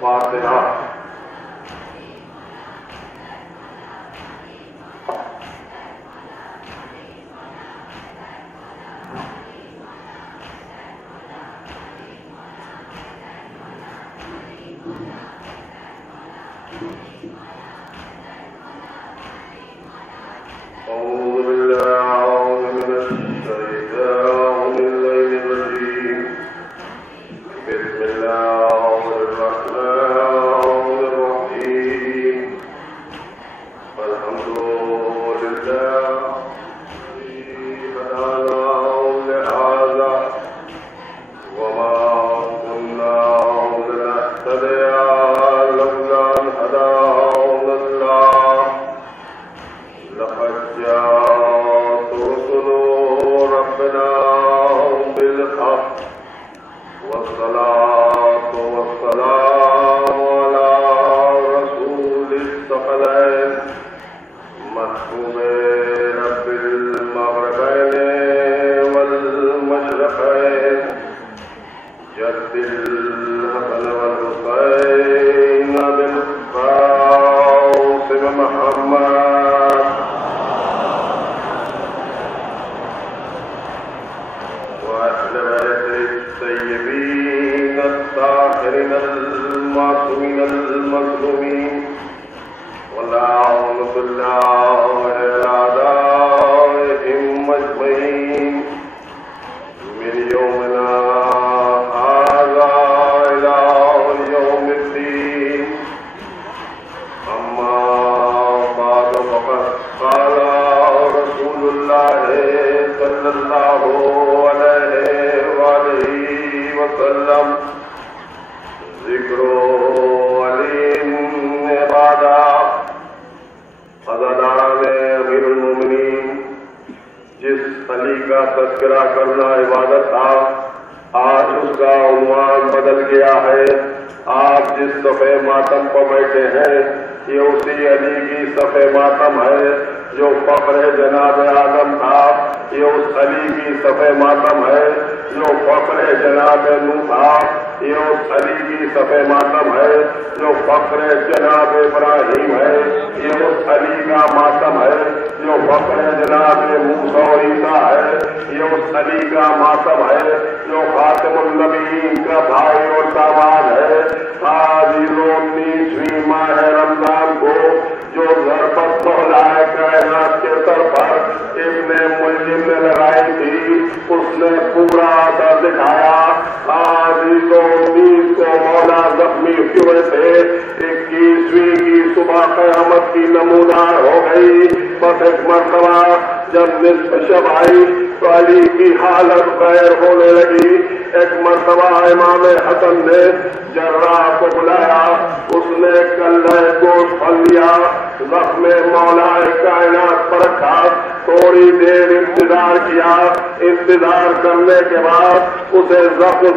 فاتحہ.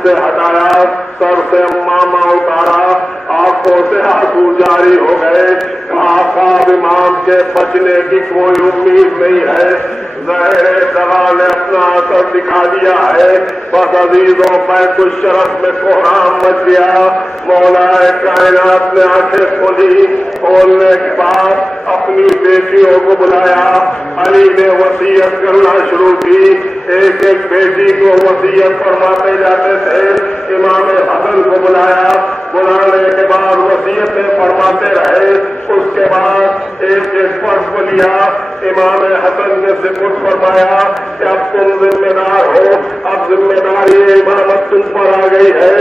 سے ہٹایا، سر سے ماما اتارا، آنکھوں سے آنسو جاری ہو گئے. آقاب امام کے بچنے کی کوئی امید نہیں ہے. زہر دوا نے اپنا اثر دکھا دیا ہے. بس عزیزوں بیت الشرف میں کوہرام مچ گیا. مولا کائنات نے آنکھیں کھولی. کھولنے کے بعد اپنی بیٹیوں کو بلایا. علی نے وصیت کرنا شروع کی. ایک ایک بیٹی کو وصیت فرماتے جاتے تھے. امام حسن کو بلایا. بلانے کے بعد وصیتیں فرماتے رہے. اس کے بعد ایک ایک فرض کو لیا. امام حسن نے ذکر فرمایا کہ اب تم ذمہ دار ہو. اب ذمہ داری امامت تم پر آ گئی ہے.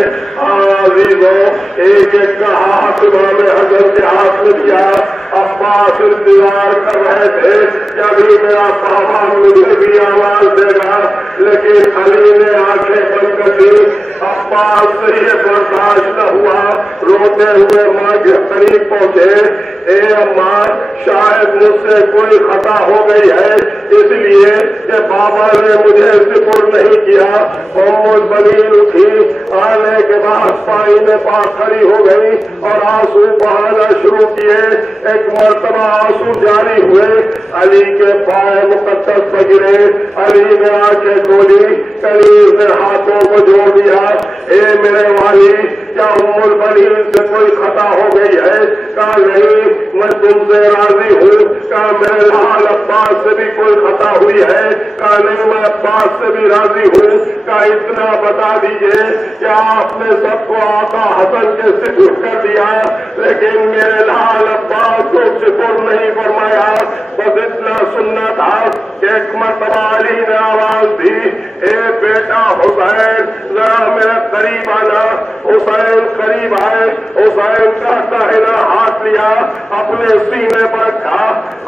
عزیزوں ایک ایک کا ہاتھ امام حسن کے ہاتھ میں دیا. عباس انتظار کر رہے تھے کہ ابھی میرا سامان مجھے بھی آواز دے گا، لیکن علی نے آنکھیں بند کر دی. عباس سے یہ برداشت نہ ہوا. روتے ہوئے ماں کے قریب پہنچے. اے اماں شاید مجھ سے کوئی خطا ہو گئی ہے، اس لیے کہ بابا نے مجھے ذکر نہیں کیا. ام البنین اٹھی, آنے کے بعد پانی میں پاس کھڑی ہو گئی اور آنسو بہانا شروع کیے. ایک مرتبہ آنسو جاری ہوئے, علی کے پائے مقدس پر گرے. علی نے آنکھیں کھولی, قریب نے ہاتھوں کو جوڑ دیا. اے میرے بھائی, کیا ام البنین سے کوئی خطا ہو گئی ہے؟ کہا نہیں, میں تم سے راضی ہوں. کہا میرے لال عباس سے بھی کوئی خطا ہوئی ہے؟ کہا نہیں, میں عباس سے بھی راضی ہوں. کہا اتنا بتا دیجئے کہ آپ نے سب کو آقا حسن کے سپرد کر دیا, لیکن میرے لال عباس کو سپرد نہیں فرمایا. بس اتنا سننا تھا کہ ایک مرتبہ علی نے آواز دی, اے بیٹا حسین, ذرا میرے قریب آنا. حسین قریب آئے. حسین کا داہنا ہاتھ لیا, اپنے سینے پر رکھا,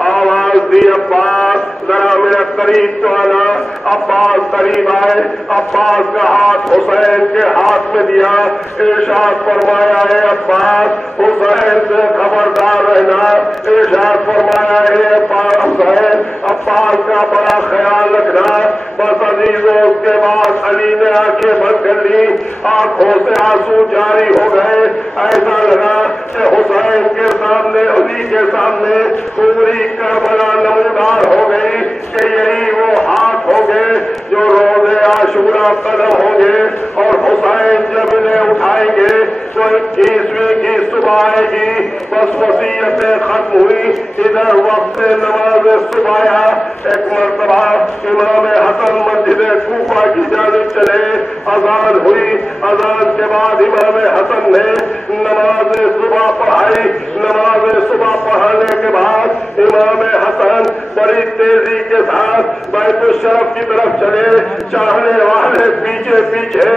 آواز دی, عباس ذرا میرے قریب تو آنا. عباس قریب آئے. عباس کا ہاتھ حسین کے ہاتھ میں دیا. ارشاد فرمایا, ہے عباس, حسین سے خبردار رہنا. ارشاد فرمایا, ہے حسین, عباس کا بڑا خیال رکھنا. بس عزیزوں, اس کے بعد علی نے آنکھیں بند کر لی, آنکھوں سے آنسو جاری ہو گئے. ایسا لگا کہ حسین کے سامنے, علی کے سامنے پوری کربلا نمودار ہو گئی کہ یہی وہ ہاتھ ہو گئے جو روزے عاشورہ قدم ہوں گے. اور حسین جب انہیں اٹھائیں گے تو 21ویں کی صبح آئے گی. بس وصیتیں ختم ہوئی. ادھر وقت نماز صبح آیا. ایک مرتبہ امام حسن مسجد کوفہ کی جانب چلے. اذان ہوئی. اذان کے بعد امام حسن نے نماز صبح پڑھائی. نماز صبح پڑھانے کے بعد امام حسن بڑی تیزی کے ساتھ بیت الشرف کی طرف چلے. چاہنے والے پیچھے پیچھے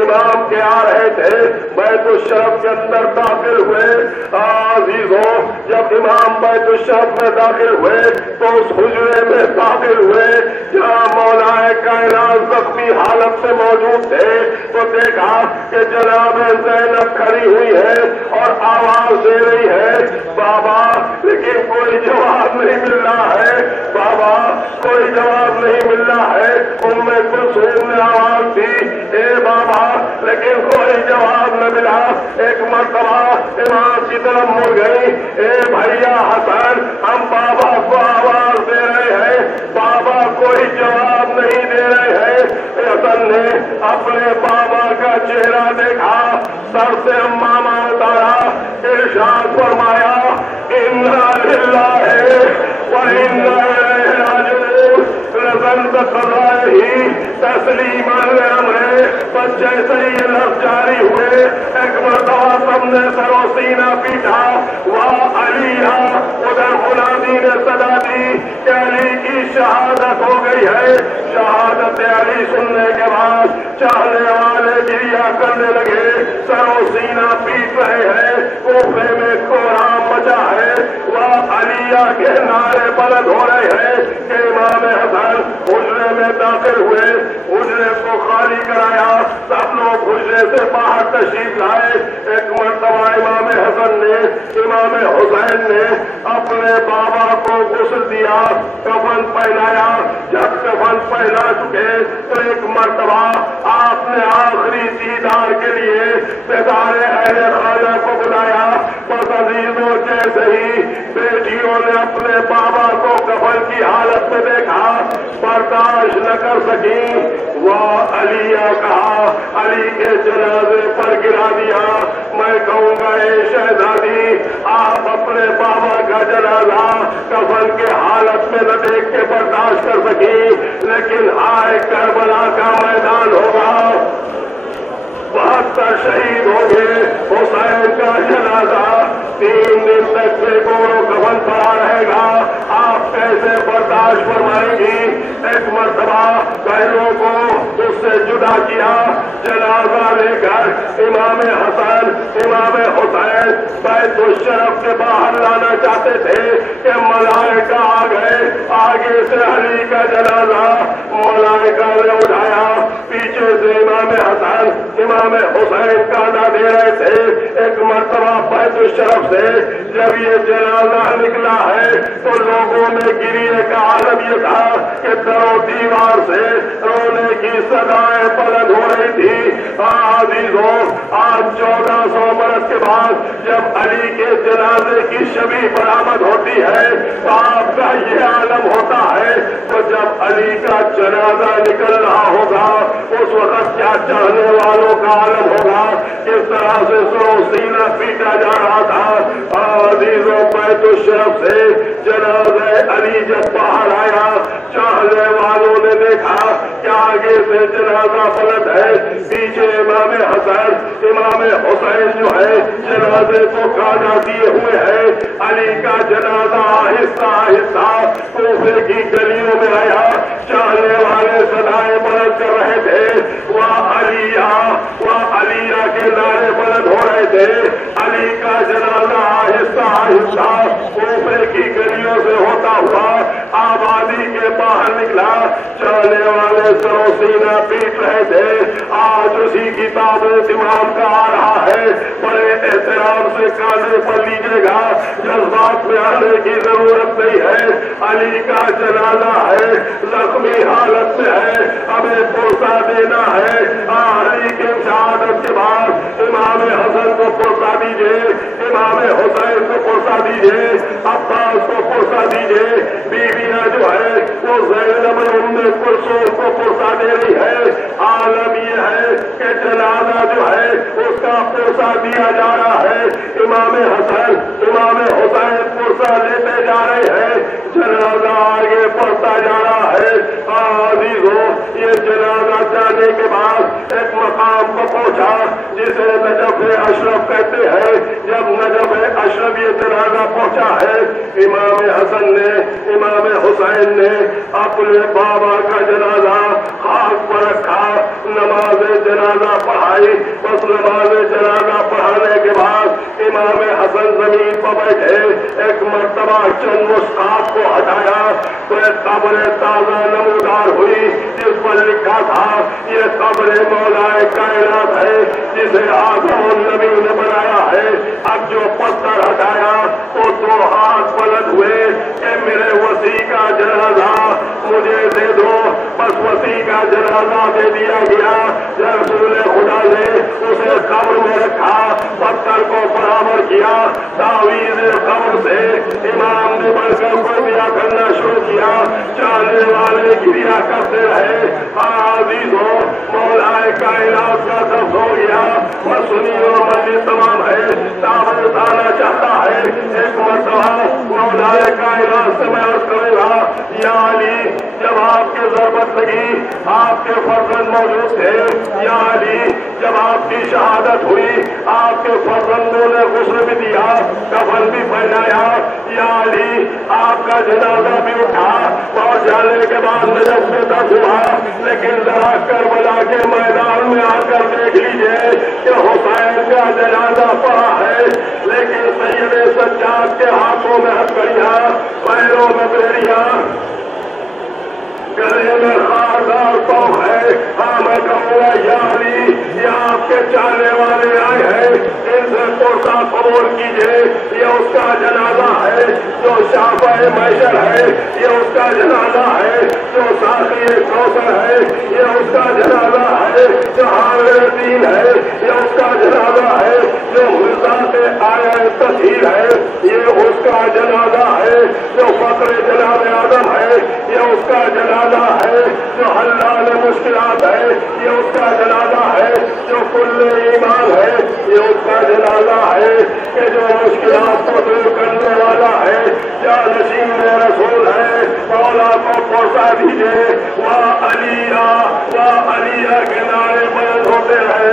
امام کے آ رہے تھے. بیت الشرف کے اندر داخل ہوئے. عزیزوں, جب امام بیت الشرف میں داخل ہوئے تو اس حجرے میں داخل ہوئے جہاں مولا کائنات زخمی حالت میں موجود تھے. تو دیکھا کہ جناب زینب کھڑی ہوئی ہے اور آواز دے رہی ہے, بابا, لیکن کوئی جواب نہیں مل رہا ہے. بابا, کوئی جواب نہیں مل رہا ہے. ام کلثوم نے آواز دی, اے بابا, لیکن کوئی جواب نہ ملا. ایک مرتبہ امام کی طرف مڑ گئی, اے بھیا حسن, ہم بابا کو آواز دے رہے ہیں, بابا کوئی جواب نہیں دے رہے ہیں. حسن نے اپنے بابا کا چہرہ دیکھا, سر سے امامہ اتارا, ارشاد فرمایا, انا للہ و انا الیہ راجعون. رضن بقضائہ تسلیما لامرہ. بس جیسے ہی یہ لفظ جاری ہوئے, ایک مرتبہ سب نے سر و سینہ پیٹا. وہاں علی, ادھر منادی نے صدا دی کہ علی کی شہادت ہو گئی ہے. شہادت علی سننے کے بعد چاہنے والے گریا کرنے لگے, سر و سینہ پیٹ رہے ہیں. کوفے میں کوہرام مچا ہے. وہ علیہ کے نعرے بلند ہو رہے ہیں کہ امام حسن حجرے میں داخل ہوئے. حجرے کو خالی کرایا. سب لوگ حجرے سے باہر تشریف لائے. ایک مرتبہ امام حسن نے, امام حسین نے اپنے بابا کو غسل دیا, کفن پہنایا. جب کفن پہنا چکے تو ایک مرتبہ آپ نے آخری دیدار کے لیے بیدار اہل خانہ کو بلایا. بس عزیزوں, جیسے ہی بیٹیوں نے اپنے بابا کو کفن کی حالت میں دیکھا, برداشت نہ کر سکی. وہ علیہ کہا, علی کے جنازے پر گرا دیا. میں کہوں گا, اے شہزادی, آپ اپنے بابا کا جنازہ کفن کے حالت میں نہ دیکھ کے برداشت کر سکی, لیکن آئے کربلا کا میدان ہوگا, 72 شہید ہوں گے. حسین کا جنازہ 3 دن تک بے گور و کفن پڑا رہے گا. آپ کیسے برداشت فرمائیں گی؟ ایک مرتبہ پہلوں کو اس سے جدا کیا. جنازہ لے کر امام حسن, امام حسین بیت الشرف کے باہر لانا چاہتے تھے کہ ملائکہ آ گئے. آگے سے علی کا جنازہ ملائکہ نے اٹھایا, پیچھے سے امام حسن امام حسین کا ادا دے رہے تھے. ایک مرتبہ بیت الشرف سے جب یہ جنازہ نکلا ہے تو لوگوں میں گریے کا عالم یہ تھا کہ در و دیوار سے رونے کی صدائیں بلند ہو رہی تھی. عزیزوں، آج 1400 برس کے بعد جب علی کے جنازے کی شبیہ برآمد ہوتی ہے تو آپ کا یہ عالم ہوتا ہے. تو جب علی کا جنازہ نکل رہا ہوگا اس وقت کیا چاہنے والوں کا عالم ہوگا، کس طرح سے سرو سینہ پیٹا جا رہا تھا. عزیزوں، بیت الشرف سے جنازہ علی جب باہر آیا چاہنے والوں نے دیکھا کہ آگے سے جنازہ بلند ہے، پیچھے امام حسن امام حسین جو ہے جنازے کو کانا دیے ہوئے ہیں. علی کا جنازہ آہستہ آہستہ کوفے کی گلیوں میں آیا. چاہنے والے صدائیں بلند کر رہے تھے، وہ علیہ کے نعرے بلند ہو رہے تھے. علی کا جنازہ آہستہ آہستہ کوفے کی گلیوں سے ہوتا ہوا آبادی کے باہر نکلا. چاہنے والے سرو سینہ پیٹ رہے تھے. آج اسی کتاب امام کا آ رہا ہے، بڑے احترام سے کانے پر لیجیے گا، جذبات میں آنے کی ضرورت نہیں ہے. علی کا جنازہ ہے، زخمی حالت میں ہے، ہمیں پہنچا دینا ہے. علی کے شہادت کے بعد امام حسن کو پہنچا دیجیے، امام حسین کو پہنچا دیجیے، عباس کو پہنچا دیجیے. بیویاں جو ہے وہ زینب ام کلثوم کو پہنچا دے رہی ہے. عالم یہ ہے کہ جنازہ جو ہے اس کا پرسا دیا جا رہا ہے. امام حسن امام حسین پرسا لیتے جا رہے ہیں، جنازہ آگے بڑھتا جا رہا ہے. عزیزوں، یہ جنازہ جانے کے بعد ایک مقام پر پہنچا جسے نجف اشرف کہتے ہیں. جب نجف اشرف یہ جنازہ پہنچا ہے، امام حسن نے امام حسین نے اپنے بابا کا جنازہ خاک پر رکھا، نماز جنازہ پڑھائی. بس نماز جنازہ پڑھانے کے بعد امام حسن زمین پر بیٹھے. ایک مرتبہ چند مصحف کو ہٹایا تو ایک قبر تازہ نمودار ہوئی جس پر لکھا تھا یہ قبر مولا کائنات ہے جسے آدم النبی نے بنایا ہے. اب جو پتھر ہٹایا تو دو ہاتھ بلند ہوئے کہ میرے وسیع کا جنازہ مجھے دے دو. بس وسیع کا جنازہ دے دیا گیا. رسول خدا نے اسے قبر میں رکھا، پتھر کو برابر کیا. تعویذ قبر سے امام نے بڑھ کر پڑھیا کرنا شروع کیا. چاہنے والے گریا کرتے رہے. عزیزوں، مولا کائنات کا دفع ہو گیا. بس سنی اور مجلس تمام ہے، دعوت اٹھانا چاہتا ہے. ایک مرتبہ مولا کائنات سے میں عرض کروں گا، یا علی، جب آپ کی ضرورت لگی آپ کے فرزند موجود تھے. یا علی، جب آپ کی شہادت ہوئی آپ کے فرزندوں نے غسل بھی دیا، کفن بھی پہنایا. یا علی، آپ کا جنازہ بھی اٹھا اور جانے کے بعد نجف میں تک ہوا. لیکن ذرا کربلا کے میدان میں آ کر دیکھ لیجیے کہ حسین کا جنازہ پڑا ہے، لیکن سید سجاد کے ہاتھوں میں ہتھکڑیاں، پیروں میں بیڑیاں، گلے میں خاردار تو ہے. ہاں میں کہوں گا یا علی، یہ آپ کے چاہنے والے آئے ہیں، ان سے پرسا قبول کیجیے. یہ اس کا جنازہ ہے جو شافع محشر ہے، یہ اس کا جنازہ ہے جو ساقی کوثر ہے، یہ اس کا جنازہ ہے جو حامل دین ہے، یہ اس کا جنازہ ہے جو ملتاط آیا تطہیر ہے، یہ اس کا جنازہ ہے جو فخر جناب آدم ہے، یہ اس کا جنازہ ہے جو حلال مشکلات ہے، یہ اس کا جنازہ ہے جو کل ایمان ہے، یہ اس کا جنازہ ہے کہ جو مشکلات کو دور کرنے والا ہے. کیا نشین رسول ہے، مولا کو پہنچا دیجیے. وہ علیہ کے نعرے بلند ہوتے رہے.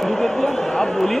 شروع کر دیا، آپ بولیے.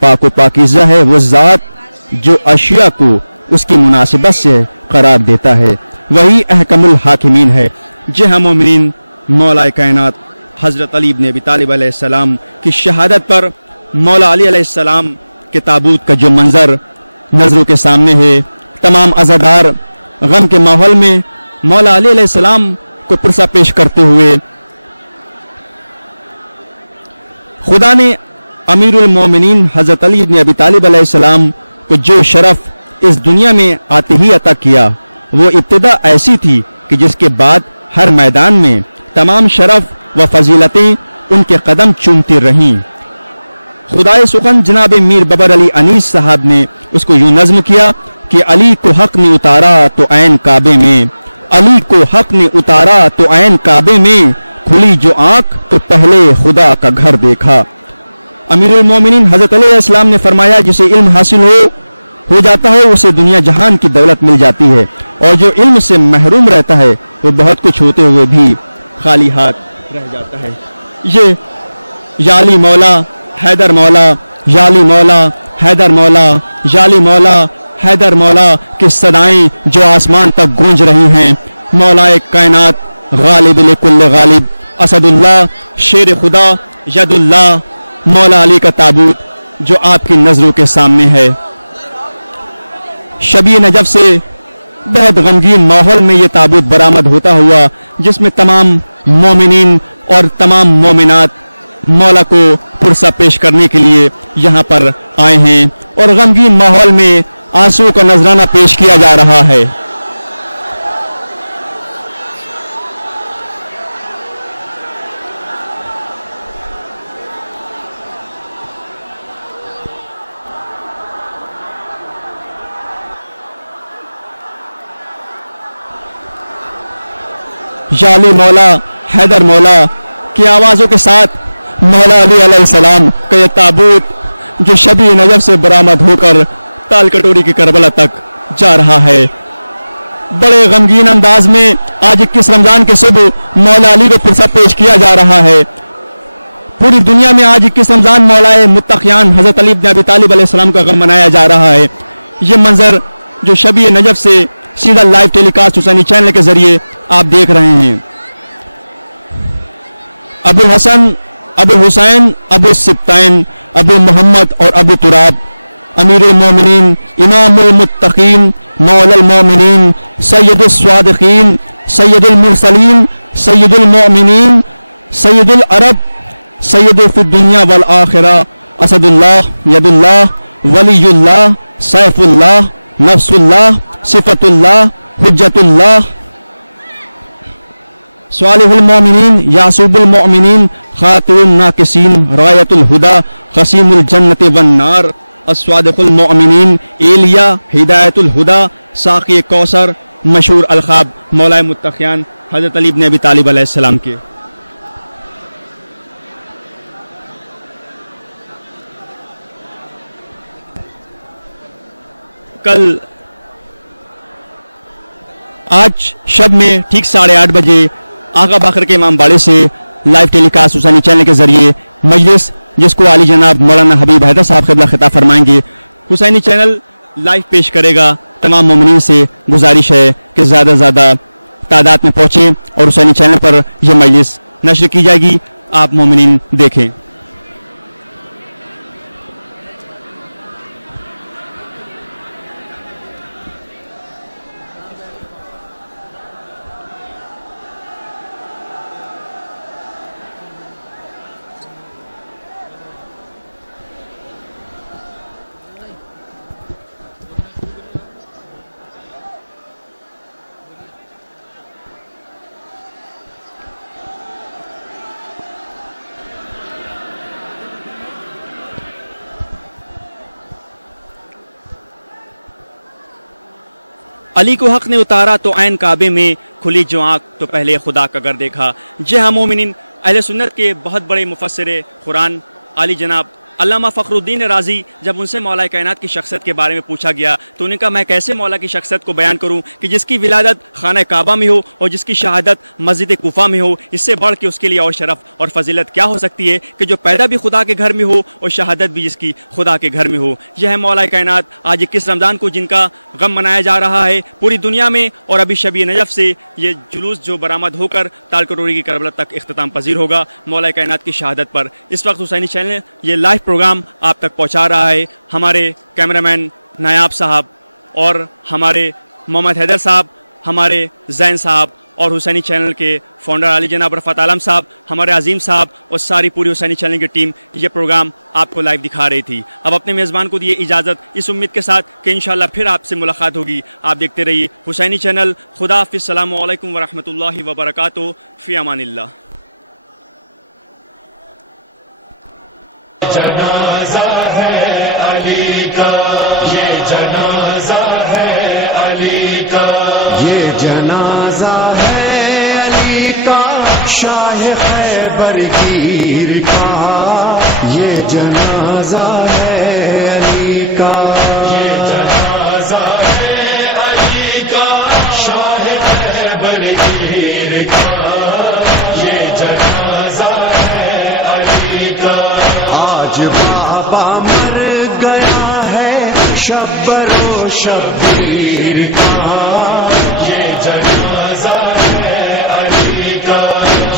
پاک و پاکیزہ ہے وہ ذات جو اشیاء کو اس کی مناسبت سے قرار دیتا ہے، وہی احکم الحاکمین ہے۔ جی ہاں مومنین، مولا کائنات حضرت علی ابن ابی طالب علیہ السلام کی شہادت پر مولا علی علیہ السلام کے تابوت کا جو منظر نظروں کے سامنے ہے، تمام عزادار غم کے ماحول میں مولا علی علیہ السلام کو پرسہ پیش کرتے ہوئے خدا نے امیر المومنین حضرت علی ابن ابی طالب علیہ السلام کو جو شرف اس دنیا میں آتے ہی عطا کیا، وہ ابتدا ایسی تھی کہ جس کے بعد ہر میدان میں تمام شرف و فضیلتیں ان کے قدم چومتی رہیں۔ خدائے سخن جناب میر ببر علی انیس صاحب نے اس کو یوں نظم کیا کہ علی کو حق نے اتارا تو عین کعبے میں، علی کو حق نے اتارا تو عین کعبے میں، کھلی جو آنکھ تو پہلے خدا کا گھر دیکھا۔ امیر المومنین حضرت علی علیہ السلام نے فرمایا جسے علم حاصل ہو جاتا ہے اسے دنیا جہان کی دولت مل جاتی ہے، اور جو علم سے محروم رہتا ہے وہ بہت کچھ ہوتے ہوئے بھی خالی ہاتھ رہ جاتا ہے۔ یہ یا علی مولا حیدر مولا، یا علی مولا حیدر مولا، یا علی مولا حیدر مولا کی صدائیں جو آسمان تک گونج رہی ہیں۔ مولا کائنات غالب لکل غالب، اسد اللہ شیر خدا، ید اللہ، مولا علی کا تابوت جو آپ کی نظروں کے سامنے ہے۔ شب نجف سے بہت غمگین ماحول میں یہ تابوت برآمد ہوتا ہوا، جس میں تمام مومنین اور تمام مومنات مولا کو پرسہ پیش کرنے کے لیے یہاں پر آئے ہیں، اور غمگین ماحول میں آنسو کا نذرانہ پیش کیا جا رہا ہے۔ یا علی مولا حیدر مولا کی آوازوں کے ساتھ مولا علی علیہ السلام کا یہ تابوت جو شب نجف سے برآمد ہو کر تال کٹوری کی کربلا تک جا رہا ہے، بڑے غمگین انداز میں آج 21 رمضان کے صبح مولا علی کو پرسہ پیش کیا جا رہا ہے۔ پوری دنیا میں آج 21 رمضان مولا متقیان حضرت علی بن ابی طالب علیہ السلام کا غم منایا جا رہا ہے۔ یہ منظر جو شب نجف سے سیدھا لائیو ٹیلی کاسٹ حسینی چینل کے ذریعے آپ دیکھ رہے ہیں، ابو الحسن، ابو الحسین، ابو السبتین، ابو محمد اور ابو تراب، امیر المومنین، امام المتقین، مولا المومنین، سید الصادقین، سید المرسلین، سید المؤمنین، سید العرب، سید فی الدنیا والآخرہ، اسد اللہ، ید اللہ، ولی اللہ، سیف اللہ، نفس اللہ، صفت اللہ، حجت اللہ، صالح المؤمنین، یعصوب المؤمنین، خاطر الناکسین، رایت الہدا، قسیم الجنت والنار، الصادق المؤمنین، ایلیا، ہدایت الہدا، ساقی کوثر، مشہور الخاب مولا متقیان حضرت علی بن ابی طالب علیہ السلام کے۔ کل آج شب میں ٹھیک 8:30 بجے آغا باقر کے امام باڑے سے لائیو ٹیلی کاسٹ حسینی چینل کے ذریعے مجلس، جس کو عالی جناب مولانا حبیب حیدر صاحب قبلہ خطاب فرمائیں گے، حسینی چینل لائیو پیش کرے گا۔ تمام مومنین سے گزارش ہے کہ زیادہ سے زیادہ تعداد میں پہنچیں اور حسینی چینل پر یہ مجلس نشر کی جائے گی، آپ مومنین دیکھیں۔ علی کو حق نے اتارا تو عین کعبے میں، کھلی جو آنکھ تو پہلے خدا کا گھر دیکھا۔ جی ہاں مومنین، اہل سنت کے بہت بڑے مفسر قرآن عالی جناب علامہ فخرالدین رازی جب ان سے مولا کائنات کی شخصیت کے بارے میں پوچھا گیا تو انہوں نے کہا میں کیسے مولا کی شخصیت کو بیان کروں کہ جس کی ولادت خانہ کعبہ میں ہو اور جس کی شہادت مسجد کوفہ میں ہو، اس سے بڑھ کے اس کے لیے اور شرف اور فضیلت کیا ہو سکتی ہے کہ جو پیدا بھی خدا کے گھر میں ہو اور شہادت بھی جس کی خدا کے گھر میں ہو۔ یہ ہے مولا کائنات آج 21 رمضان کو جن کا غم منایا جا رہا ہے پوری دنیا میں، اور ابھی شب نجف سے یہ جلوس جو برآمد ہو کر تالکٹوری کی کربلا تک اختتام پذیر ہوگا مولا کائنات کی شہادت پر۔ اس وقت حسینی چینل یہ لائیو پروگرام آپ تک پہنچا رہا ہے۔ ہمارے کیمرامین نایاب صاحب اور ہمارے محمد حیدر صاحب، ہمارے زین صاحب اور حسینی چینل کے فاؤنڈر علی جناب رفعت عالم صاحب، ہمارے عظیم صاحب اور ساری پوری حسینی چینل کی ٹیم یہ پروگرام آپ کو لائیو دکھا رہی تھی۔ اب اپنے میزبان کو دیے اجازت اس امید کے ساتھ کہ انشاءاللہ پھر آپ سے ملاقات ہوگی۔ آپ دیکھتے رہیے حسینی چینل۔ خدا حافظ، السلام علیکم ورحمۃ اللہ وبرکاتہ، فی امان اللہ۔ جنازہ ہے علی کا، یہ جنازہ ہے علی کا، یہ جنازہ ہے علی کا، شاہ خیبر گیر کا، یہ جنازہ ہے علی کا، یہ جنازہ ہے علی کا، شاہ خیبر گیر کا، یہ جنازہ ہے علی کا۔ آج بابا مر گیا ہے شبر و شبیر کا، یہ جنازہ ہے علی کا،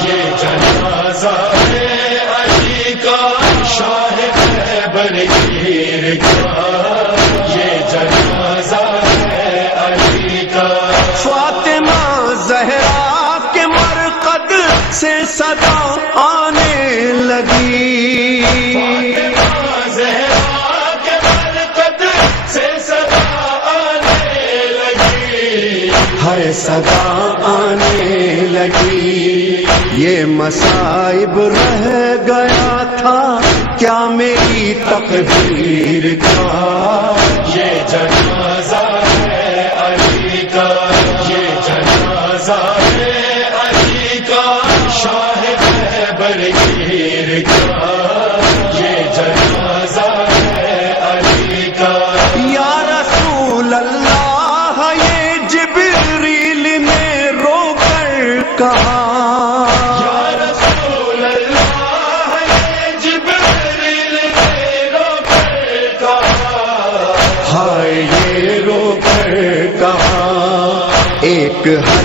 یہ جنازہ ہے علی کا، شاہ خیبر گیر کا، یہ جنازہ ہے علی کا۔ فاطمہ زہرا کے مرقد سے صدا آنے لگی، صدا آنے لگی، یہ مصائب رہ گیا تھا کیا میری تقدیر کا، یہ جنازہ ہے علی کا، یہ جنازہ ہے علی کا، شاہ خیبر گیر کا، یہ جنازہ ہے علی کا۔ یا رسول اللہ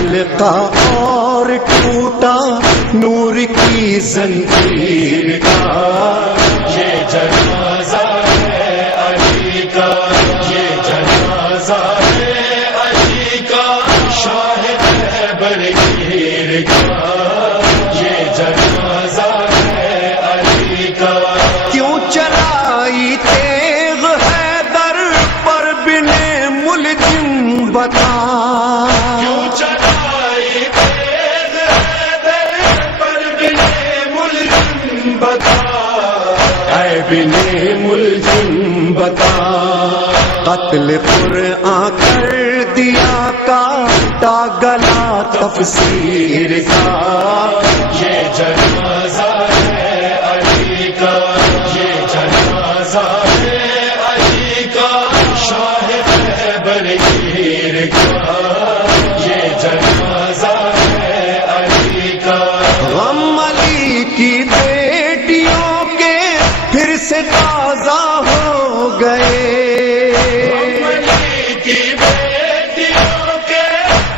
حلقہ اور ٹوٹا نور کی زنجیر کا، یہ جنازہ ہے علی کا، یہ جنازہ ہے علی کا، شاہ خیبر گیر کا، یہ جنازہ ہے علی کا۔ کیوں چلائی تیغ حیدر پر بن ملجم بتا، ملزم بتا، قتل قرآن کر دیا کاٹا گلا تفسیر کا، یہ جنازہ ہے علی کا، یہ جنازہ ہے علی کا، شاہ خیبر گیر کا، یہ جنازہ ہے علی کا۔ غم علی کی بیٹیوں کے پھر سے تازہ ہو گئے، علی کی بیٹیوں کے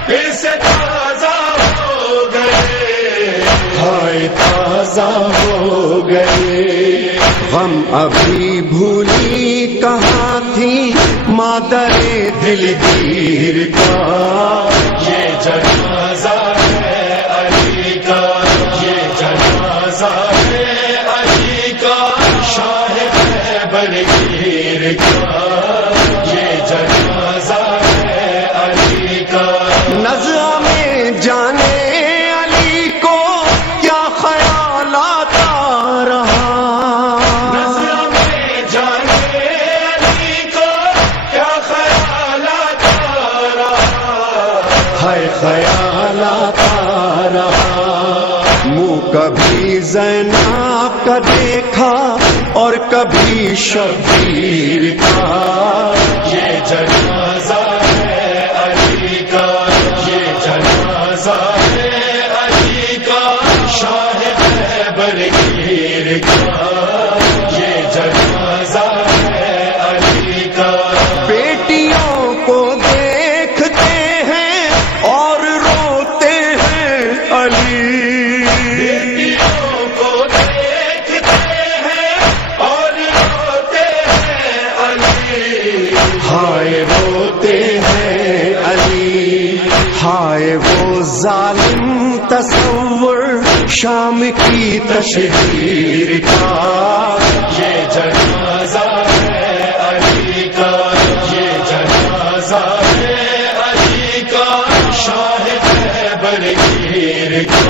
پھر سے تازہ ہو گئے، ہائے تازہ ہو گئے۔ غم ابھی بھولی کہاں تھی مادر دلگیر کا، یہ جنازہ ہے علی کا، یہ جنازہ ہے علی کا، شاہ خیبر گیر کا، یہ جنازہ ہے علی کا۔ نظر میں جانے علی کو کیا خیالات آ رہا، نظر میں جانے علی کو کیا خیالات آ رہا، ہے خیالات آ رہا۔ منہ کبھی زینب کا دیکھا اور کبھی شبیر کا یہ جنازہ ہے علی کا، یہ جنازہ ہے علی کا، شاہ خیبر گیر کا یہ جنازہ ہے علی کا۔ بیٹیوں کو دیکھتے ہیں اور روتے ہیں علی، بیٹیوں کو دیکھتے ہیں اور روتے ہیں علی، ہائے روتے ہیں علی، ہائے وہ ظالم تصور شام کی تشہیر کا یہ جنازہ ہے علی کا، یہ جنازہ ہے علی کا، شاہ خیبر گیر کا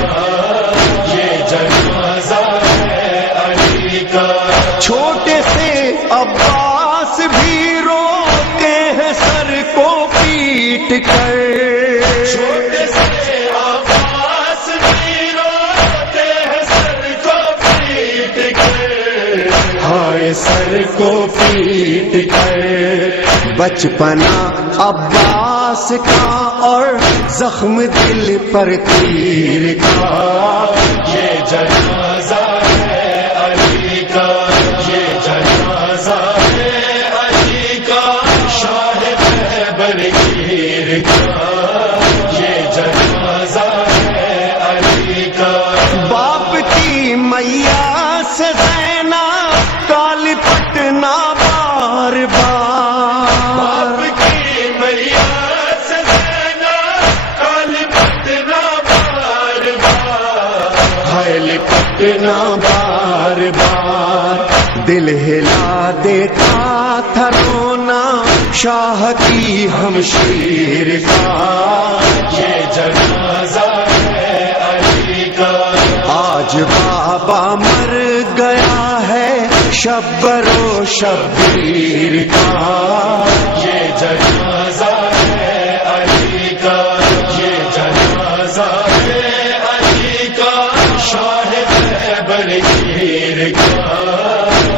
یہ جنازہ ہے علی کا۔ چھوٹے سے عباس بھی روتے ہیں سر کو پیٹ کر، چھوٹے سے عباس بھی روتے ہیں سر کو پیٹ کر، ہائے سر کو پیٹ کر۔ بچپنا عباس کا اور زخم دل پر تیر کا یہ جنازہ ہے علی کا، یہ جنازہ ہے علی کا، شاہ خیبر گیر کا یہ جنازہ ہے علی کا۔ باپ کی میاں سے زینب کال پٹنا بار بار، باپ کی میاں سے زینب کال پٹنا بار بار، کال پٹنا بار بار، دل ہلا دیتا تھا رونا شاہ کی ہمشیر کا یہ جنازہ ہے علی کا۔ آج بابا مر گیا ہے شبر و شبیر کا یہ جنازہ ہے علی کا، یہ جنازہ ہے علی کا، شاہ خیبر گیر کا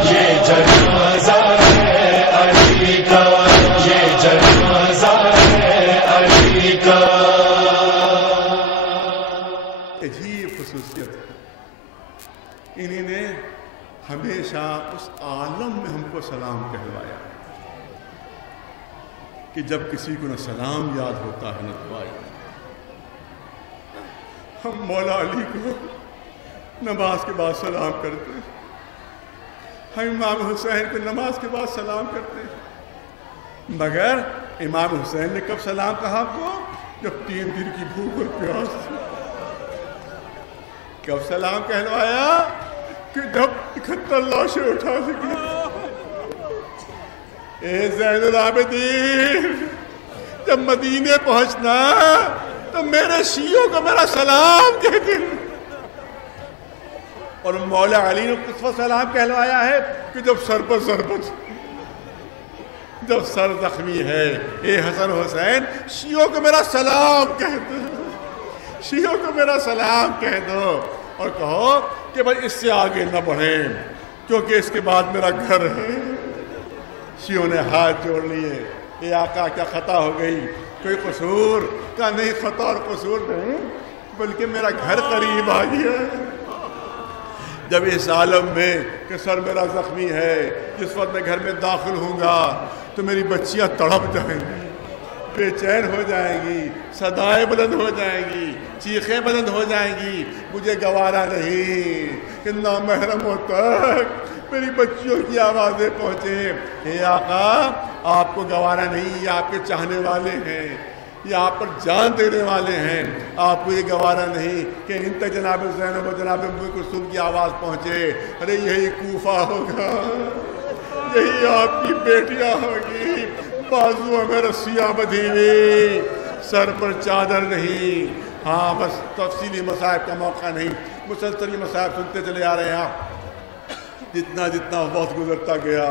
یہ جنازہ ہے علی کا، یہ جنازہ ہے علی کا۔ عجیب خصوصیت ہے، انہی نے ہمیشہ اس عالم میں ہم کو سلام کہلوایا کہ جب کسی کو نہ سلام یاد ہوتا ہے نہ دعا یاد۔ ہم مولا علی کو نماز کے بعد سلام کرتے ہیں، ہم امام حسین کو نماز کے بعد سلام کرتے ہیں، مگر امام حسین نے کب سلام کہا آپ کو؟ جب 3 دن کی بھوک اور پیاس تھی۔ کب سلام کہلوایا؟ کہ جب 71 لاشیں اٹھا سکے۔ اے زین العابدین، جب مدینے پہنچنا تو میرے شیعوں کو میرا سلام کہہ دیں۔ اور مولا علی نے کس وقت سلام کہلوایا ہے؟ کہ جب سر پر ضربت، جب سر زخمی ہے۔ اے حسن حسین، شیعوں کو میرا سلام کہہ دو، شیعوں کو میرا سلام کہہ دو، اور کہو کہ بھائی اس سے آگے نہ بڑھیں کیونکہ اس کے بعد میرا گھر ہے۔ شیعوں نے ہاتھ جوڑ لیے، اے آقا کیا خطا ہو گئی؟ کوئی قصور؟ کہا نہیں، خطا اور قصور نہیں، بلکہ میرا گھر قریب آ گیا۔ جب اس عالم میں کہ سر میرا زخمی ہے، جس وقت میں گھر میں داخل ہوں گا تو میری بچیاں تڑپ جائیں گی، بے چین ہو جائیں گی، صدائیں بلند ہو جائیں گی، چیخیں بلند ہو جائیں گی، مجھے گوارا نہیں کہ نامحرموں تک میری بچیوں کی آوازیں پہنچے۔ اے آقا، آپ کو گوارا نہیں، یہ آپ کے چاہنے والے ہیں، یہ آپ پر جان دینے والے ہیں، آپ کو یہ گوارا نہیں کہ ان تک جناب زینب و جناب ام کلثوم کی آواز پہنچے۔ ارے یہی کوفہ ہوگا، یہی آپ کی بیٹیاں ہوگی، بازو میں رسیاں بدھی ہوئی، سر پر چادر نہیں۔ ہاں بس تفصیلی مصائب کا موقع نہیں، مسلسل مصائب سنتے چلے آ رہے ہیں آپ۔ جتنا جتنا وقت گزرتا گیا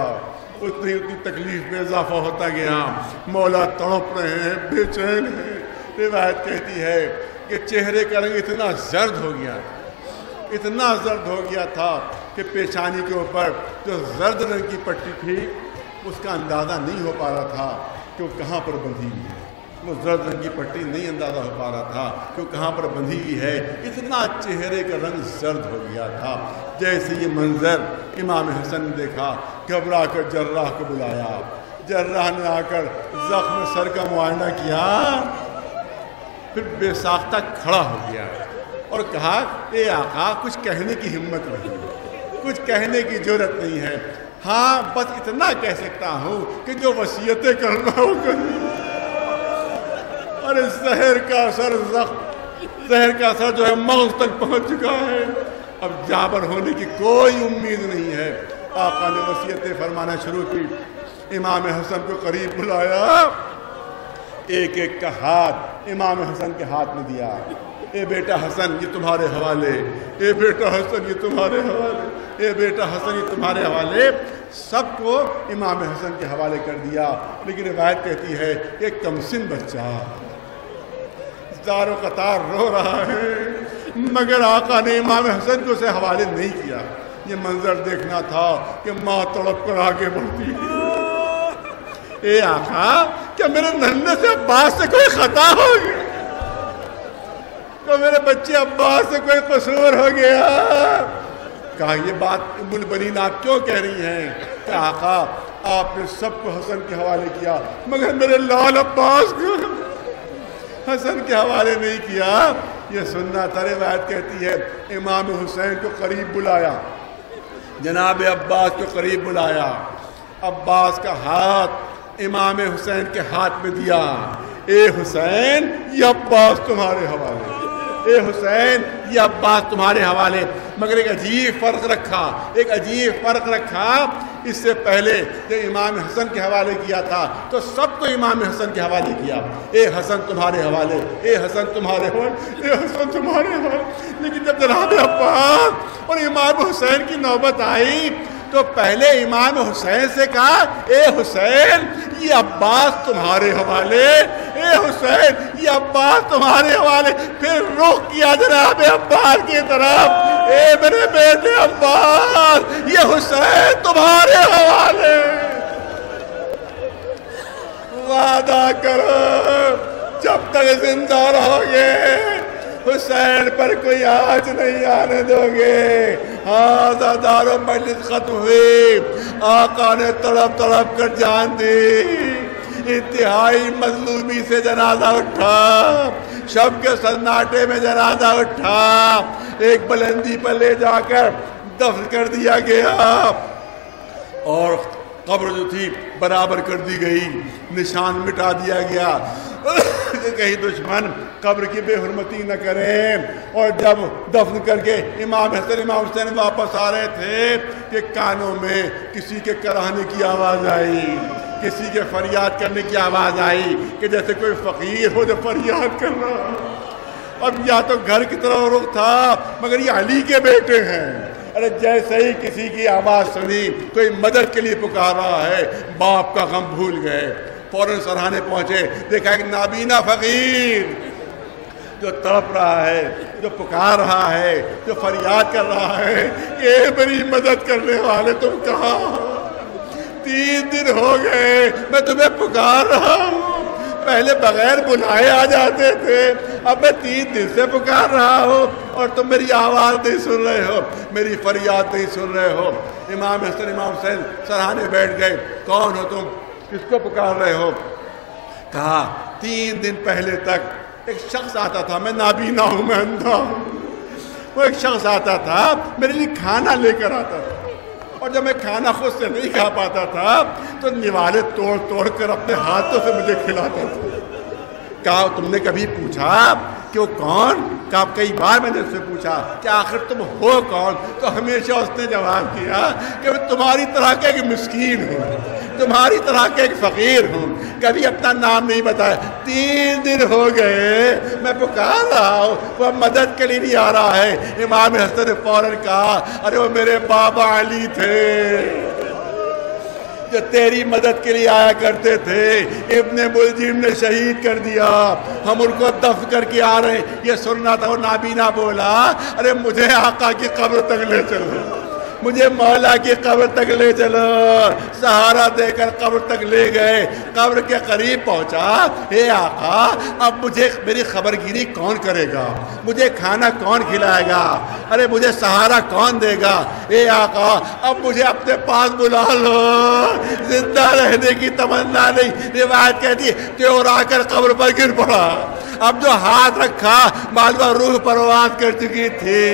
اتنی اتنی تکلیف میں اضافہ ہوتا گیا، مولا تڑپ رہے ہیں، بے چین ہیں۔ روایت کہتی ہے کہ چہرے کا رنگ اتنا زرد ہو گیا، اتنا زرد ہو گیا تھا کہ پیشانی کے اوپر جو زرد رنگ کی پٹی تھی اس کا اندازہ نہیں ہو پا رہا تھا کہ وہ کہاں پر بندھی ہوئی ہے. وہ زرد رنگ کی پٹی نہیں اندازہ ہو پا رہا تھا کہ وہ کہاں پر بندھی ہوئی ہے. اتنا چہرے کا رنگ زرد ہو گیا تھا. جیسے یہ منظر امام حسن نے دیکھا گھبرا کر جراح کو بلایا. جراح نے آ کر زخم سر کا معائنہ کیا پھر بے ساختہ کھڑا ہو گیا اور کہا اے آقا کچھ کہنے کی ہمت نہیں, کچھ کہنے کی جرت نہیں ہے. ہاں بس اتنا کہہ سکتا ہوں کہ جو وصیتیں کرنا ہو کریں. اور زہر کا اثر جو ہے مغز تک پہنچ چکا ہے. اب جابر ہونے کی کوئی امید نہیں ہے. آقا نے وصیتیں فرمانا شروع کی. امام حسن کو قریب بلایا, ایک ایک کا ہاتھ امام حسن کے ہاتھ میں دیا. اے بیٹا حسن یہ تمہارے حوالے, اے بیٹا حسن یہ تمہارے حوالے, اے بیٹا حسن یہ تمہارے حوالے. سب کو امام حسن کے حوالے کر دیا. لیکن روایت کہتی ہے کہ کمسن بچہ زار و قطار رو رہا ہے, مگر آقا نے امام حسن کو اسے حوالے نہیں کیا. یہ منظر دیکھنا تھا کہ ماں تڑپ کر آگے بڑھتی ہے. اے آقا کیا میرے ننھے سے عباس سے کوئی خطا ہو گیا, کیا میرے بچے عباس سے کوئی قصور ہو گیا؟ کہا یہ بات ام البنین آپ کیوں کہہ رہی ہیں؟ کہ آقا آپ نے سب کو حسن کے حوالے کیا مگر میرے لال عباس کو حسن کے حوالے نہیں کیا. یہ سننا تھا. روایت کہتی ہے امام حسین کو قریب بلایا, جناب عباس کو قریب بلایا. عباس کا ہاتھ امام حسین کے ہاتھ میں دیا. اے حسین یہ عباس تمہارے حوالے, اے حسین یہ عباس تمہارے حوالے. مگر ایک عجیب فرق رکھا. اس سے پہلے جب امام حسن کے حوالے کیا تھا تو سب کو امام حسن کے حوالے کیا. اے حسن تمہارے حوالے, اے حسن تمہارے حوالے, اے حسن تمہارے حوالے. لیکن جب جناب عباس اور امام حسین کی نوبت آئی تو پہلے امام حسین سے کہا اے حسین یہ عباس تمہارے حوالے, اے حسین یہ عباس تمہارے حوالے. پھر رخ کیا جناب عباس کی طرف, اے میرے بیٹے عباس یہ حسین تمہارے حوالے. وعدہ کرو جب تک زندہ رہو گے حسین پر کوئی آج نہیں آنے دو گے. ہاں دار و مجلس ختم ہوئی. آقا نے تڑپ کر جان دی. انتہائی مظلومی سے جنازہ اٹھا, شب کے سناٹے میں جنازہ اٹھا, ایک بلندی پر لے جا کر دفن کر دیا گیا اور قبر جو تھی برابر کر دی گئی, نشان مٹا دیا گیا کہ کہیں دشمن قبر کی بے حرمتی نہ کریں. اور جب دفن کر کے امام حسین واپس آ رہے تھے کہ کانوں میں کسی کے کراہنے کی آواز آئی, کسی کے فریاد کرنے کی آواز آئی کہ جیسے کوئی فقیر ہو جو فریاد کر رہا. اب یا تو گھر کی طرف رخ تھا مگر یہ علی کے بیٹے ہیں. ارے جیسے ہی کسی کی آواز سنی کوئی مدد کے لیے پکار رہا ہے, باپ کا غم بھول گئے. فوراً سرحانے پہنچے, دیکھا ایک نابینا فقیر جو تڑپ رہا ہے, جو پکار رہا ہے, جو فریاد کر رہا ہے کہ اے میری مدد کرنے والے تم کہاں؟ 3 دن ہو گئے میں تمہیں پکار رہا ہوں. پہلے بغیر بلائے آ جاتے تھے, اب میں 3 دن سے پکار رہا ہوں اور تم میری آواز نہیں سن رہے ہو, میری فریاد نہیں سن رہے ہو. امام حسین سرحانے بیٹھ گئے. کون ہو تم, کس کو پکار رہے ہو؟ کہا 3 دن پہلے تک ایک شخص آتا تھا, میں نابینا ہوں, میں اندھا ہوں. وہ ایک شخص آتا تھا میرے لیے کھانا لے کر آتا تھا, اور جب میں کھانا خود سے نہیں کھا پاتا تھا تو نوالے توڑ کر اپنے ہاتھوں سے مجھے کھلاتا تھا. کہا تم نے کبھی پوچھا کہ وہ کون؟ کہا کئی بار میں نے اس سے پوچھا کہ آخر تم ہو کون؟ تو ہمیشہ اس نے جواب دیا کہ میں تمہاری طرح کا ایک مسکین ہوں, تمہاری طرح کا ایک فقیر ہوں. کبھی اپنا نام نہیں بتایا. 3 دن ہو گئے میں پکار رہا ہوں, وہ مدد کے لیے نہیں آ رہا ہے. امام حسن نے فوراً کہا ارے وہ میرے بابا علی تھے جو تیری مدد کے لیے آیا کرتے تھے, ابن ملجم نے شہید کر دیا, ہم ان کو دفن کر کے آ رہے ہیں. یہ سننا تھا. وہ نابینا بولا ارے مجھے آقا کی قبر تک لے چلو, مجھے مولا کی قبر تک لے چلو. سہارا دے کر قبر تک لے گئے. قبر کے قریب پہنچا. اے آقا اب مجھے میری خبر گیری کون کرے گا؟ مجھے کھانا کون کھلائے گا؟ ارے مجھے سہارا کون دے گا؟ اے آقا اب مجھے اپنے پاس بلا لو. زندہ رہنے کی تمنا نہیں. روایت کہتی ہے کہ اور آ کر قبر پر گر پڑا. اب جو ہاتھ رکھا معلوم روح پرواز کر چکی تھی.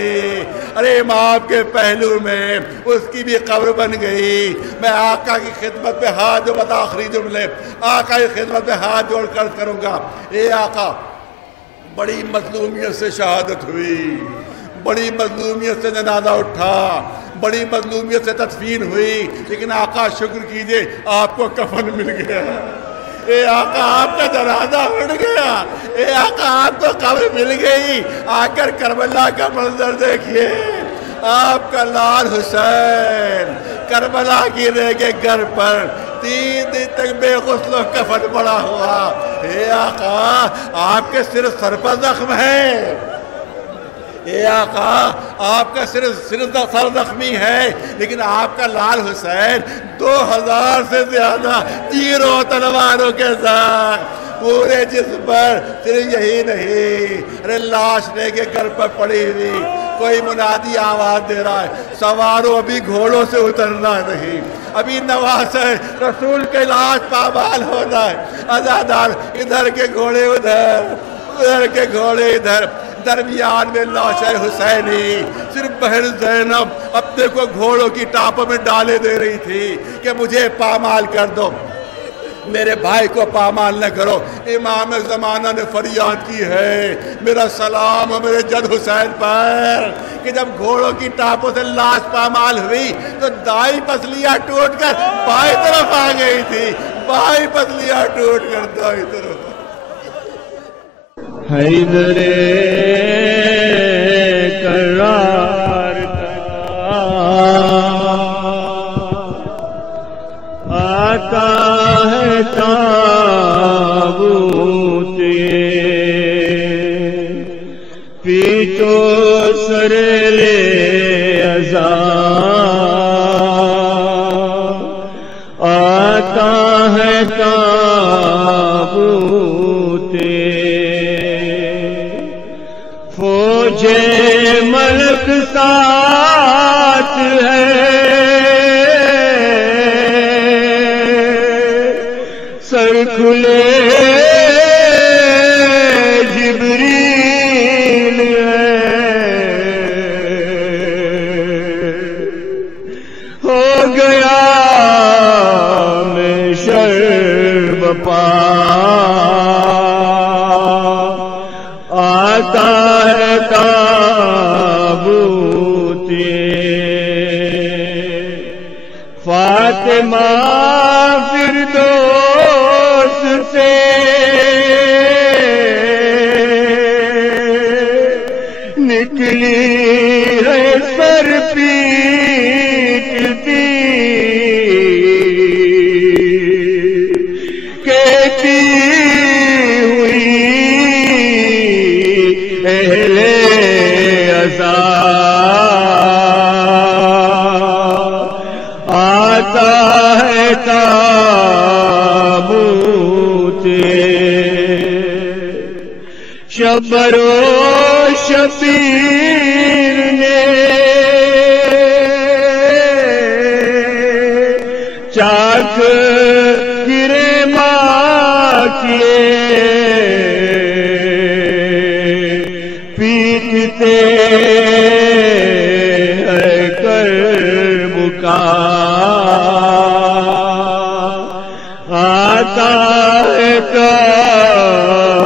ارے امام کے پہلو میں اس کی بھی قبر بن گئی. میں آقا کی خدمت پہ ہاتھ جو بتا آخری جملے آقا کی خدمت پہ ہاتھ جوڑ کر کروں گا. اے آقا بڑی مظلومیت سے شہادت ہوئی. بڑی مظلومیت سے جنازہ اٹھا. بڑی مظلومیت سے تدفین ہوئی. لیکن آقا شکر کیجئے آپ کو کفن مل گیا. اے آقا آپ کا جنازہ اٹھ گیا. اے آقا آپ کو قبر مل گئی. آ کر کربلا کا منظر دیکھیے. آپ کا لال حسین کربلا کی رہ کے گھر پر 3 دن تک بے غسل و کفن پڑا ہوا. اے آقا آپ کے صرف سر پر زخم ہے. اے آقا آپ کا صرف سر زخمی ہے. لیکن آپ کا لال حسین 2000 سے زیادہ تیروں تلواروں کے ساتھ پورے جسم پر. صرف یہی نہیں ارے لاش لے کے گھر پر پڑی ہوئی. کوئی منادی آواز دے رہا ہے سواروں ابھی گھوڑوں سے اترنا نہیں. ابھی نواز ہے رسول کے لاش پامال ہونا ہے. ازادار ادھر کے گھوڑے ادھر ادھر کے گھوڑے ادھر. درمیان میں لاش حسینی. صرف بہن زینب اپنے کو گھوڑوں کی ٹاپوں میں ڈالے دے رہی تھی کہ مجھے پامال کر دو. میرے بھائی کو پامال نہ کرو. امام زمانہ نے فریاد کی ہے میرا سلام ہو میرے جد حسین پر کہ جب گھوڑوں کی ٹاپوں سے لاش پامال ہوئی تو دائیں پسلیاں ٹوٹ کر بائیں طرف آ گئی تھی. بائیں پسلیاں ٹوٹ کر دائیں طرف. حیدر کرار کا آقا ہے تابوت پیچھو سر لے ازا آقا ہے تابوت فوج ملک ساتھ ہے سر کھلے جبریل ہے ہو گیا میں شرب پا آتا ہے تابوت فاطمہ فردوس سے نکلی ہے سر پیٹتی کہتی ہوئی اہل عزا آتا ہے تابوت شبر و شبیر نے چاک گرے ماں کیے پیٹتے کر بکا آتا ہے تابوت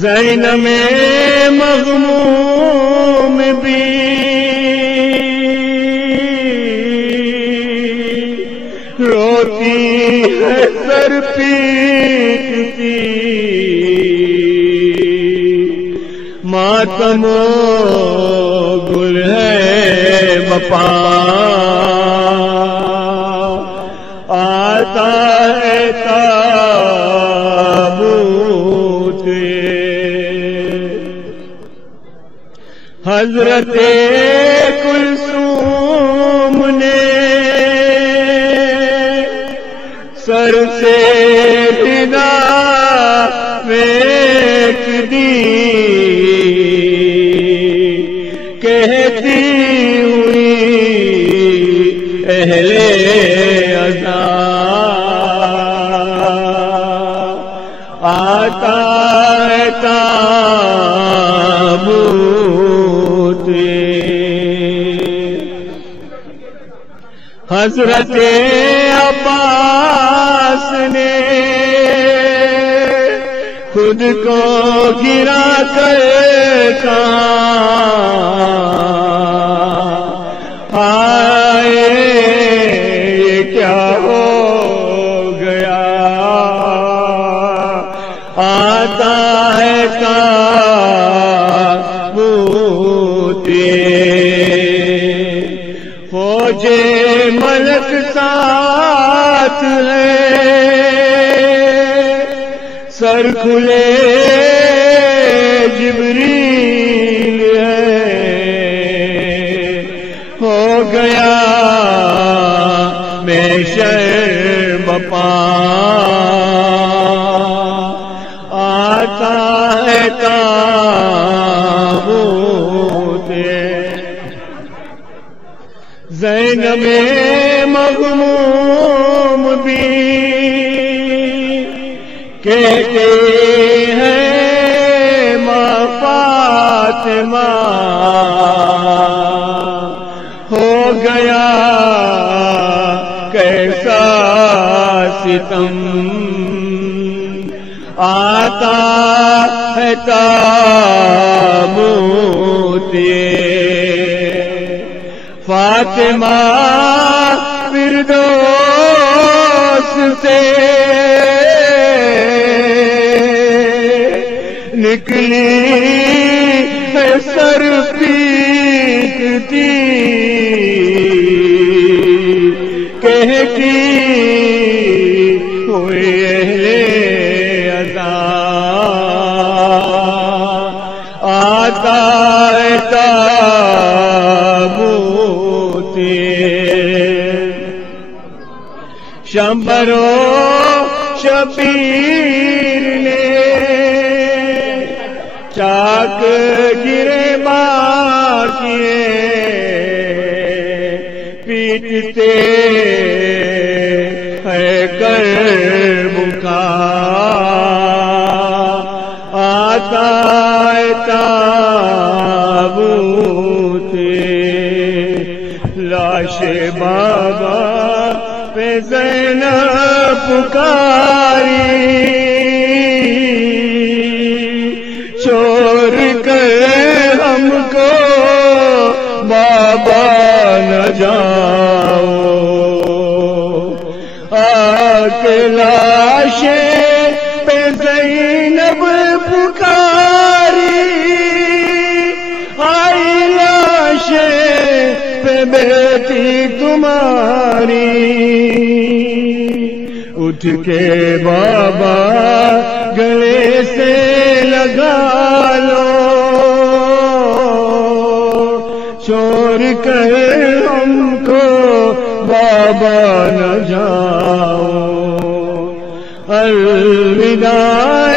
زین میں مغموم بھی روتی ہے سر پیٹتی ماتم گل ہے بپا آتا ہے تابوت حضرت کلثوم نے سر سے ندا پھینک دی، کہتی ہوئی اہل عزا آتا ہے تابوت، حضرت عباس نے خود کو گرا کر کہا آئے یہ کیا ہو گیا، آتا ہے تابوت، فوج ملک ساتھ ہے، سر کھلے جبریل ہے، ہو گیا محشر بپا، آتا ہے تابوت، زینب مغموم بھی کہتے ہیں ماں فاطمہ، ہو گیا کیسا ستم، آتا ہے تابوت، فاطمہ فردوس سے نکلی ہے سر پیٹتی، کہتی ہوئی اہل عزا آتا ہے تابوت، شمبر و شبیر نے چاک گرے مار کیے، پیٹتے ہے کربلا، آتا ہے تابوت، لاش بابا پہ زینب پکاری، چھوڑ کر ہم کو بابا نہ جاؤ، آکے لاش پہ زینب پکاری، آئی لاش پہ بیٹی تمہاری، اٹھ کے بابا گلے سے لگا لو، چھوڑ کر ہم کو بابا نہ جاؤ، الوداع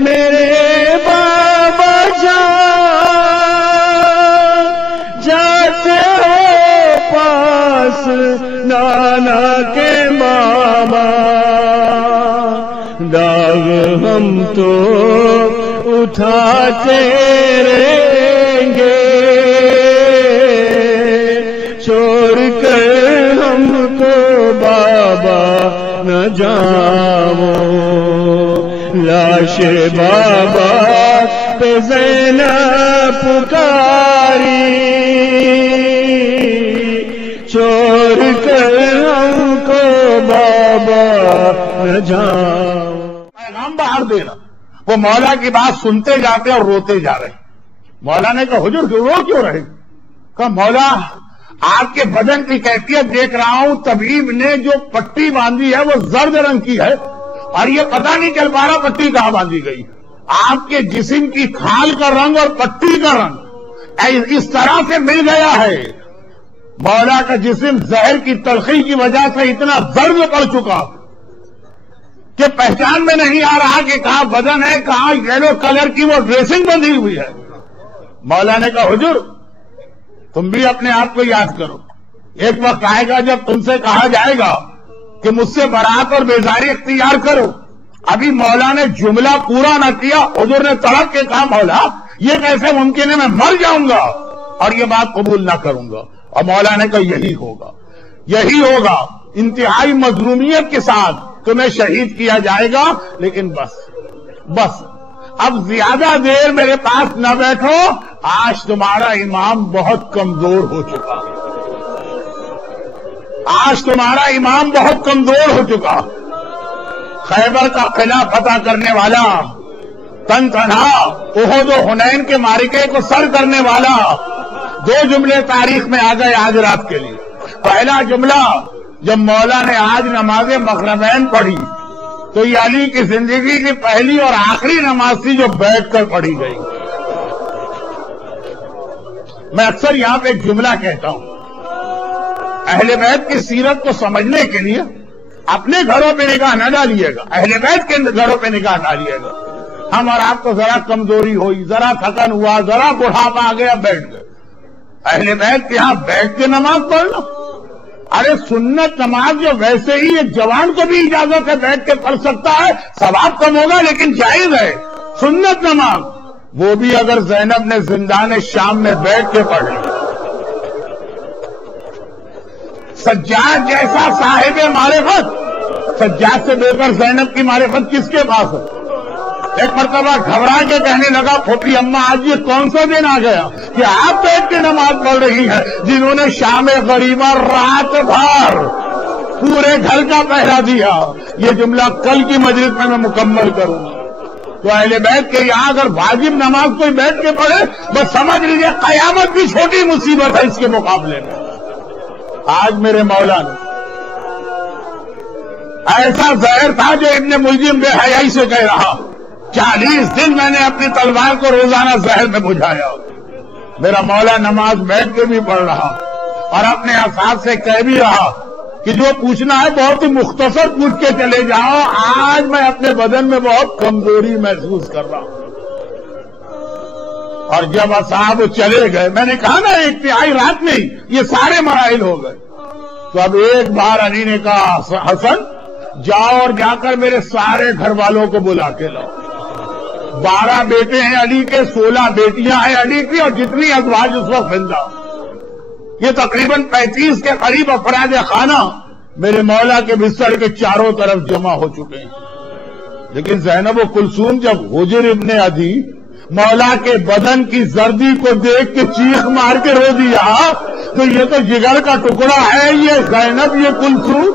میرے بابا جان، جاتے ہو پاس نانا کے ماما، داغ ہم تو اٹھاتے رہیں گے، چھوڑ کر ہم کو بابا نہ جاؤ، لاش بابا پہ زینب پکاری، چھوڑ کر ہم کو بابا نہ جاؤ، پیغام باہر دے رہا، وہ مولا کی بات سنتے جاتے اور روتے جا رہے، مولا نے کہا حضور رو کیوں رہے؟ کہا مولا آپ کے بدن کی کیفیت دیکھ رہا ہوں، طبیب نے جو پٹی باندھی ہے وہ زرد رنگ کی ہے، اور یہ پتہ نہیں چل پا رہا پٹی کہاں باندھی گئی، آپ کے جسم کی کھال کا رنگ اور پٹی کا رنگ اس طرح سے مل گیا ہے، مولا کا جسم زہر کی تلخی کی وجہ سے اتنا درد پڑ چکا کہ پہچان میں نہیں آ رہا کہ کہاں بدن ہے، کہاں یلو کلر کی وہ ڈریسنگ بندھی ہوئی ہے۔ مولا نے کہا حضور تم بھی اپنے آپ کو یاد کرو، ایک وقت آئے گا جب تم سے کہا جائے گا کہ مجھ سے برات اور بیزاری اختیار کرو۔ ابھی مولا نے جملہ پورا نہ کیا، حضور نے تڑپ کے کہا مولا یہ کیسے ممکن ہے، میں مر جاؤں گا اور یہ بات قبول نہ کروں گا۔ اور مولا نے کہا یہی ہوگا، یہی ہوگا، انتہائی مظلومیت کے ساتھ تمہیں شہید کیا جائے گا، لیکن بس اب زیادہ دیر میرے پاس نہ بیٹھو، آج تمہارا امام بہت کمزور ہو چکا، آج تمہارا امام بہت کمزور ہو چکا۔ خیبر کا قلعہ فتح کرنے والا، تن تنہا احد و حنین کے معرکے کو سر کرنے والا، دو جملے تاریخ میں آ گئے آج رات کے لیے۔ پہلا جملہ جب مولا نے آج نماز مغربین پڑھی تو یہ علی کی زندگی کی پہلی اور آخری نماز تھی جو بیٹھ کر پڑھی گئی۔ میں اکثر یہاں پہ ایک جملہ کہتا ہوں، اہل بیت کی سیرت کو سمجھنے کے لیے اپنے گھروں پہ نگاہ نہ ڈالیے گا، اہل بیت کے گھروں پہ نگاہ ڈالیے گا۔ ہم اور آپ کو ذرا کمزوری ہوئی، ذرا تھکن ہوا، ذرا بڑھاپا آ گیا، بیٹھ گئے۔ اہل بیت کے یہاں بیٹھ کے نماز پڑھنا، ارے سنت نماز جو ویسے ہی ایک جوان کو بھی اجازت ہے بیٹھ کے پڑھ سکتا ہے، ثواب کم ہوگا لیکن جائز ہے۔ سنت نماز وہ بھی اگر زینب نے زندان شام میں بیٹھ کے پڑھ لی۔ سجاد جیسا صاحب معرفت، سجاد سے بے کر زینب کی معرفت کس کے پاس ہے؟ ایک مرتبہ گھبرا کے کہنے لگا پھوپھی اماں آج یہ کون سا دن آ گیا کہ آپ بیٹھ کے نماز پڑھ رہی ہیں، جنہوں نے شام غریبہ رات بھر پورے گھر کا پہرا دیا۔ یہ جملہ کل کی مجلس میں مکمل کروں گا۔ تو اہل بیت کے یہاں اگر واجب نماز کوئی بیٹھ کے پڑھے بس سمجھ لیجیے قیامت بھی چھوٹی مصیبت ہے اس کے مقابلے میں۔ آج میرے مولا نے ایسا زہر تھا جو ابن ملجم بے حیائی سے کہہ رہا 40 دن میں نے اپنی تلوار کو روزانہ زہر میں بجھایا۔ میرا مولا نماز بیٹھ کے بھی پڑھ رہا اور اپنے اصحاب سے کہہ بھی رہا کہ جو پوچھنا ہے بہت ہی مختصر پوچھ کے چلے جاؤ، آج میں اپنے بدن میں بہت کمزوری محسوس کر رہا ہوں۔ اور جب اصحاب چلے گئے، میں نے کہا نا ایک تہائی رات میں ہی یہ سارے مراحل ہو گئے، تو اب ایک بار علی نے کہا حسن جاؤ اور جا کر میرے سارے گھر والوں کو بلا کے لاؤ۔ 12 بیٹے ہیں علی کے، 16 بیٹیاں ہیں علی کی، اور جتنی ازواج اس وقت زندہ، یہ تقریباً 35 کے قریب افراد خانہ میرے مولا کے بستر کے چاروں طرف جمع ہو چکے ہیں۔ لیکن زینب و کلثوم جب حجر ابن عدی مولا کے بدن کی زردی کو دیکھ کے چیخ مار کے رو دیا تو یہ تو جگر کا ٹکڑا ہے، یہ زینب، یہ کلثوم۔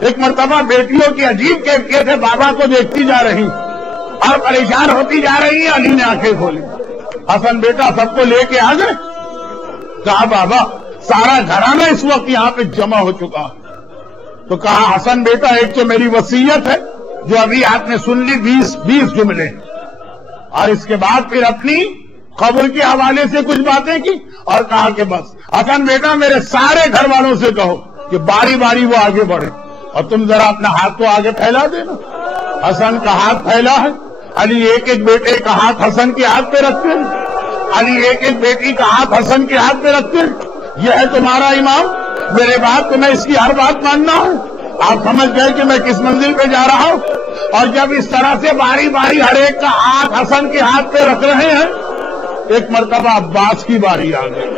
ایک مرتبہ بیٹیوں کی عجیب کیفیت ہے، بابا کو دیکھتی جا رہی اور پریشان ہوتی جا رہی ہے۔ علی نے آنکھیں کھولی، حسن بیٹا سب کو لے کے آ گئے؟ کہا بابا سارا گھرانہ اس وقت یہاں پہ جمع ہو چکا۔ تو کہا حسن بیٹا ایک تو میری وصیت ہے جو ابھی آپ نے سن لی 20 جملے، اور اس کے بعد پھر اپنی قبر کے حوالے سے کچھ باتیں کی اور کہا کہ بس حسن بیٹا میرے سارے گھر والوں سے کہو کہ باری باری وہ آگے بڑھے اور تم ذرا اپنا ہاتھ تو آگے پھیلا دینا۔ حسن کا ہاتھ پھیلا ہے، علی ایک ایک بیٹے کا ہاتھ حسن کے ہاتھ پہ رکھتے ہیں، علی ایک ایک بیٹی کا ہاتھ حسن کے ہاتھ پہ رکھتے ہیں۔ یہ ہے تمہارا امام، میرے بات تمہیں اس کی ہر بات ماننا ہے۔ آپ سمجھ گئے کہ میں کس منزل پہ جا رہا ہوں؟ اور جب اس طرح سے باری باری ہر ایک کا ہاتھ حسن کے ہاتھ پہ رکھ رہے ہیں، ایک مرتبہ عباس کی باری آ گئی۔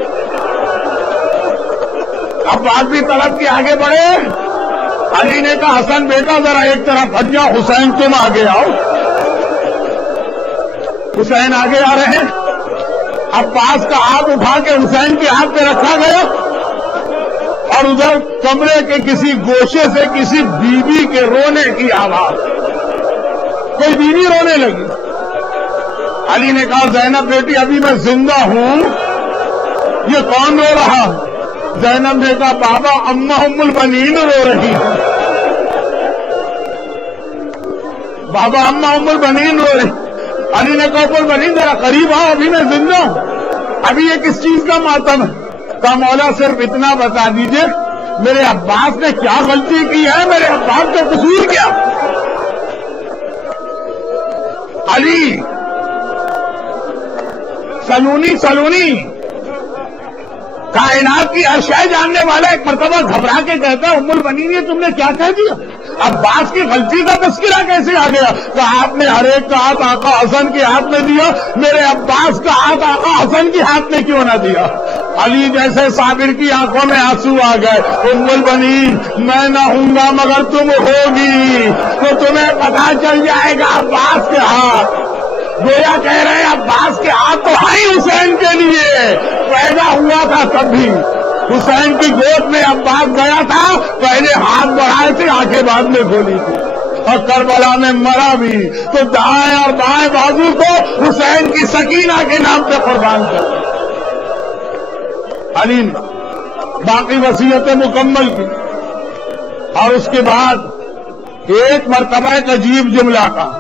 عباس بھی طلب کے آگے بڑھے۔ علی نے کہا حسن بیٹا ذرا ایک طرف ہٹ جاؤ، حسین تم آگے آؤ۔ حسین آگے آ رہے ہیں، عباس کا ہاتھ اٹھا کے حسین کے ہاتھ پہ رکھا گیا، اور ادھر کمرے کے کسی گوشے سے کسی بیوی کے رونے کی آواز، کوئی بیوی رونے لگی۔ علی نے کہا زینب بیٹی ابھی میں زندہ ہوں، یہ کون رو رہا ہے؟ زینب نے کہا بابا اماں ام البنین رو رہی ہے، بابا اماں ام البنین رو رہی۔ علی نے کہا بول بنی ذرا قریب آؤ، ابھی میں زندہ ہوں، ابھی یہ کس چیز کا ماتم ہے؟ کہا مولا صرف اتنا بتا دیجئے میرے عباس نے کیا غلطی کی ہے، میرے عباس کا قصور کیا؟ علی سلونی کائنات کی اشیاء جاننے والا ایک مرتبہ گھبرا کے کہتا ہے ام البنین تم نے کیا کہہ دیا؟ عباس کی غلطی کا تذکرہ کیسے آ گیا؟ کہ آپ نے ہر ایک کا ہاتھ آقا حسن کے ہاتھ میں دیا، میرے عباس کا ہاتھ آقا حسن کے ہاتھ میں کیوں نہ دیا؟ علی جیسے صابر کی آنکھوں میں آنسو آ گئے، ام البنین میں نہ ہوں گا مگر تم ہوگی تو تمہیں پتا چل جائے گا عباس کے ہاتھ، گویا کہہ رہے ہیں عباس کے ہاتھ تو ہی حسین کے لیے پیدا ہوا تھا، تب بھی حسین کی گود میں عباس گیا تھا، پہلے ہاتھ بڑھائے تھے آنکھیں بعد میں کھولی تھی، اور کربلا میں مرا بھی تو دائیں اور بائیں بازو کو حسین کی سکینہ کے نام پہ قربان کر علی نے باقی وصیتیں مکمل کی، اور اس کے بعد ایک مرتبہ ایک عجیب جملہ کا،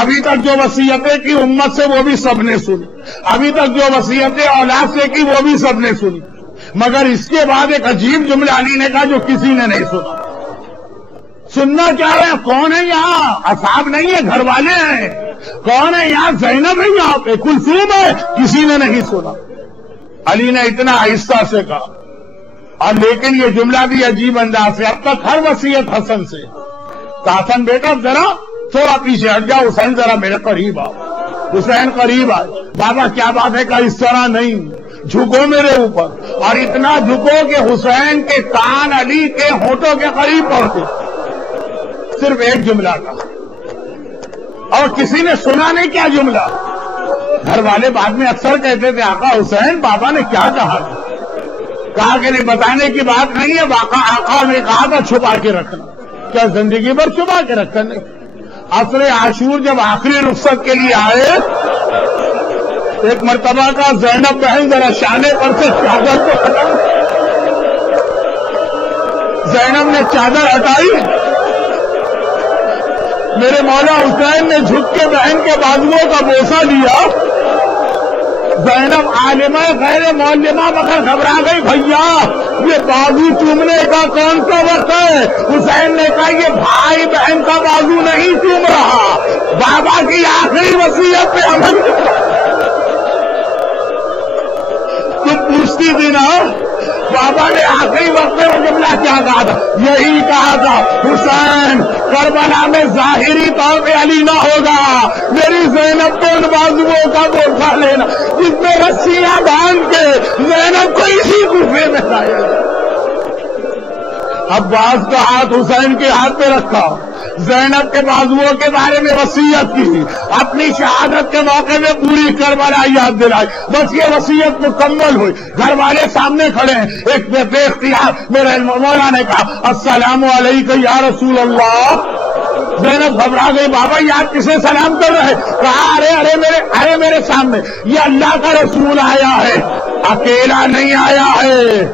ابھی تک جو وصیتیں کی امت سے وہ بھی سب نے سنی، ابھی تک جو وصیتیں اولاد سے کی وہ بھی سب نے سنی، مگر اس کے بعد ایک عجیب جملہ علی نے کہا جو کسی نے نہیں سنا۔ سننا چاہ رہے ہیں کون ہے یہاں؟ اصحاب نہیں ہے، گھر والے ہیں، کون ہے یہاں؟ زینب ہے یہاں پہ، کلثوم ہے، کسی نے نہیں سنا۔ علی نے اتنا آہستہ سے کہا، اور لیکن یہ جملہ بھی عجیب انداز سے، اب تک ہر وصیت حسن سے، تو حسن بیٹا ذرا تھوڑا پیچھے ہٹ جاؤ، حسین ذرا میرے قریب آؤ، حسین قریب آئے، بابا کیا بات ہے کہ اس طرح نہیں، جھکو میرے اوپر، اور اتنا جھکو کہ حسین کے کان علی کے ہونٹوں کے قریب پہنچے، صرف ایک جملہ کا، اور کسی نے سنا نہیں کیا جملہ۔ گھر والے بعد میں اکثر کہتے تھے آقا حسین بابا نے کیا کہا تھا؟ کہا کہ نہیں بتانے کی بات نہیں ہے، آقا نے کہا تھا چھپا کے رکھنا، کیا زندگی بھر چھپا کے رکھنا؟ نہیں، عصر عاشور جب آخری رخصت کے لیے آئے، ایک مرتبہ کا زینب بہن ذرا شانے پر سے چادر کو ہٹا، زینب نے چادر ہٹائی، میرے مولا حسین نے جھک کے بہن کے بازوؤں کا بوسہ لیا، زینب عالمہ غیر معلمہ مگر گھبرا گئی، بھیا یہ بازو چومنے کا کون سا وقت ہے؟ حسین نے کہا یہ بھائی بہن کا بازو نہیں چوم رہا، بابا کی آخری وصیت پہ عمل تم پوچھتی تھی نا بابا نے آخری وقت میں وہ جملہ کیا کہا تھا؟ یہی کہا تھا حسین کربلا میں ظاہری طور پہ علی نہ ہوگا، میری زینب کو ان بازوؤں کا بوسہ لینا، جس میں رسیاں باندھ کے زینب کو اسی کوفے میں لائے۔ عباس کا ہاتھ حسین کے ہاتھ پہ رکھا، زینب کے بازوؤں کے بارے میں وصیت کی، اپنی شہادت کے موقع میں پوری کربلا یاد دلائی، بس یہ وصیت مکمل ہوئی، گھر والے سامنے کھڑے ہیں، ایک بے اختیار میرے مولا نے کہا السلام علیکم یا رسول اللہ۔ زینب گھبرا گئی، بابا یہ آپ کسے سلام کر رہے؟ کہا ارے میرے سامنے یہ اللہ کا رسول آیا ہے، اکیلا نہیں آیا ہے،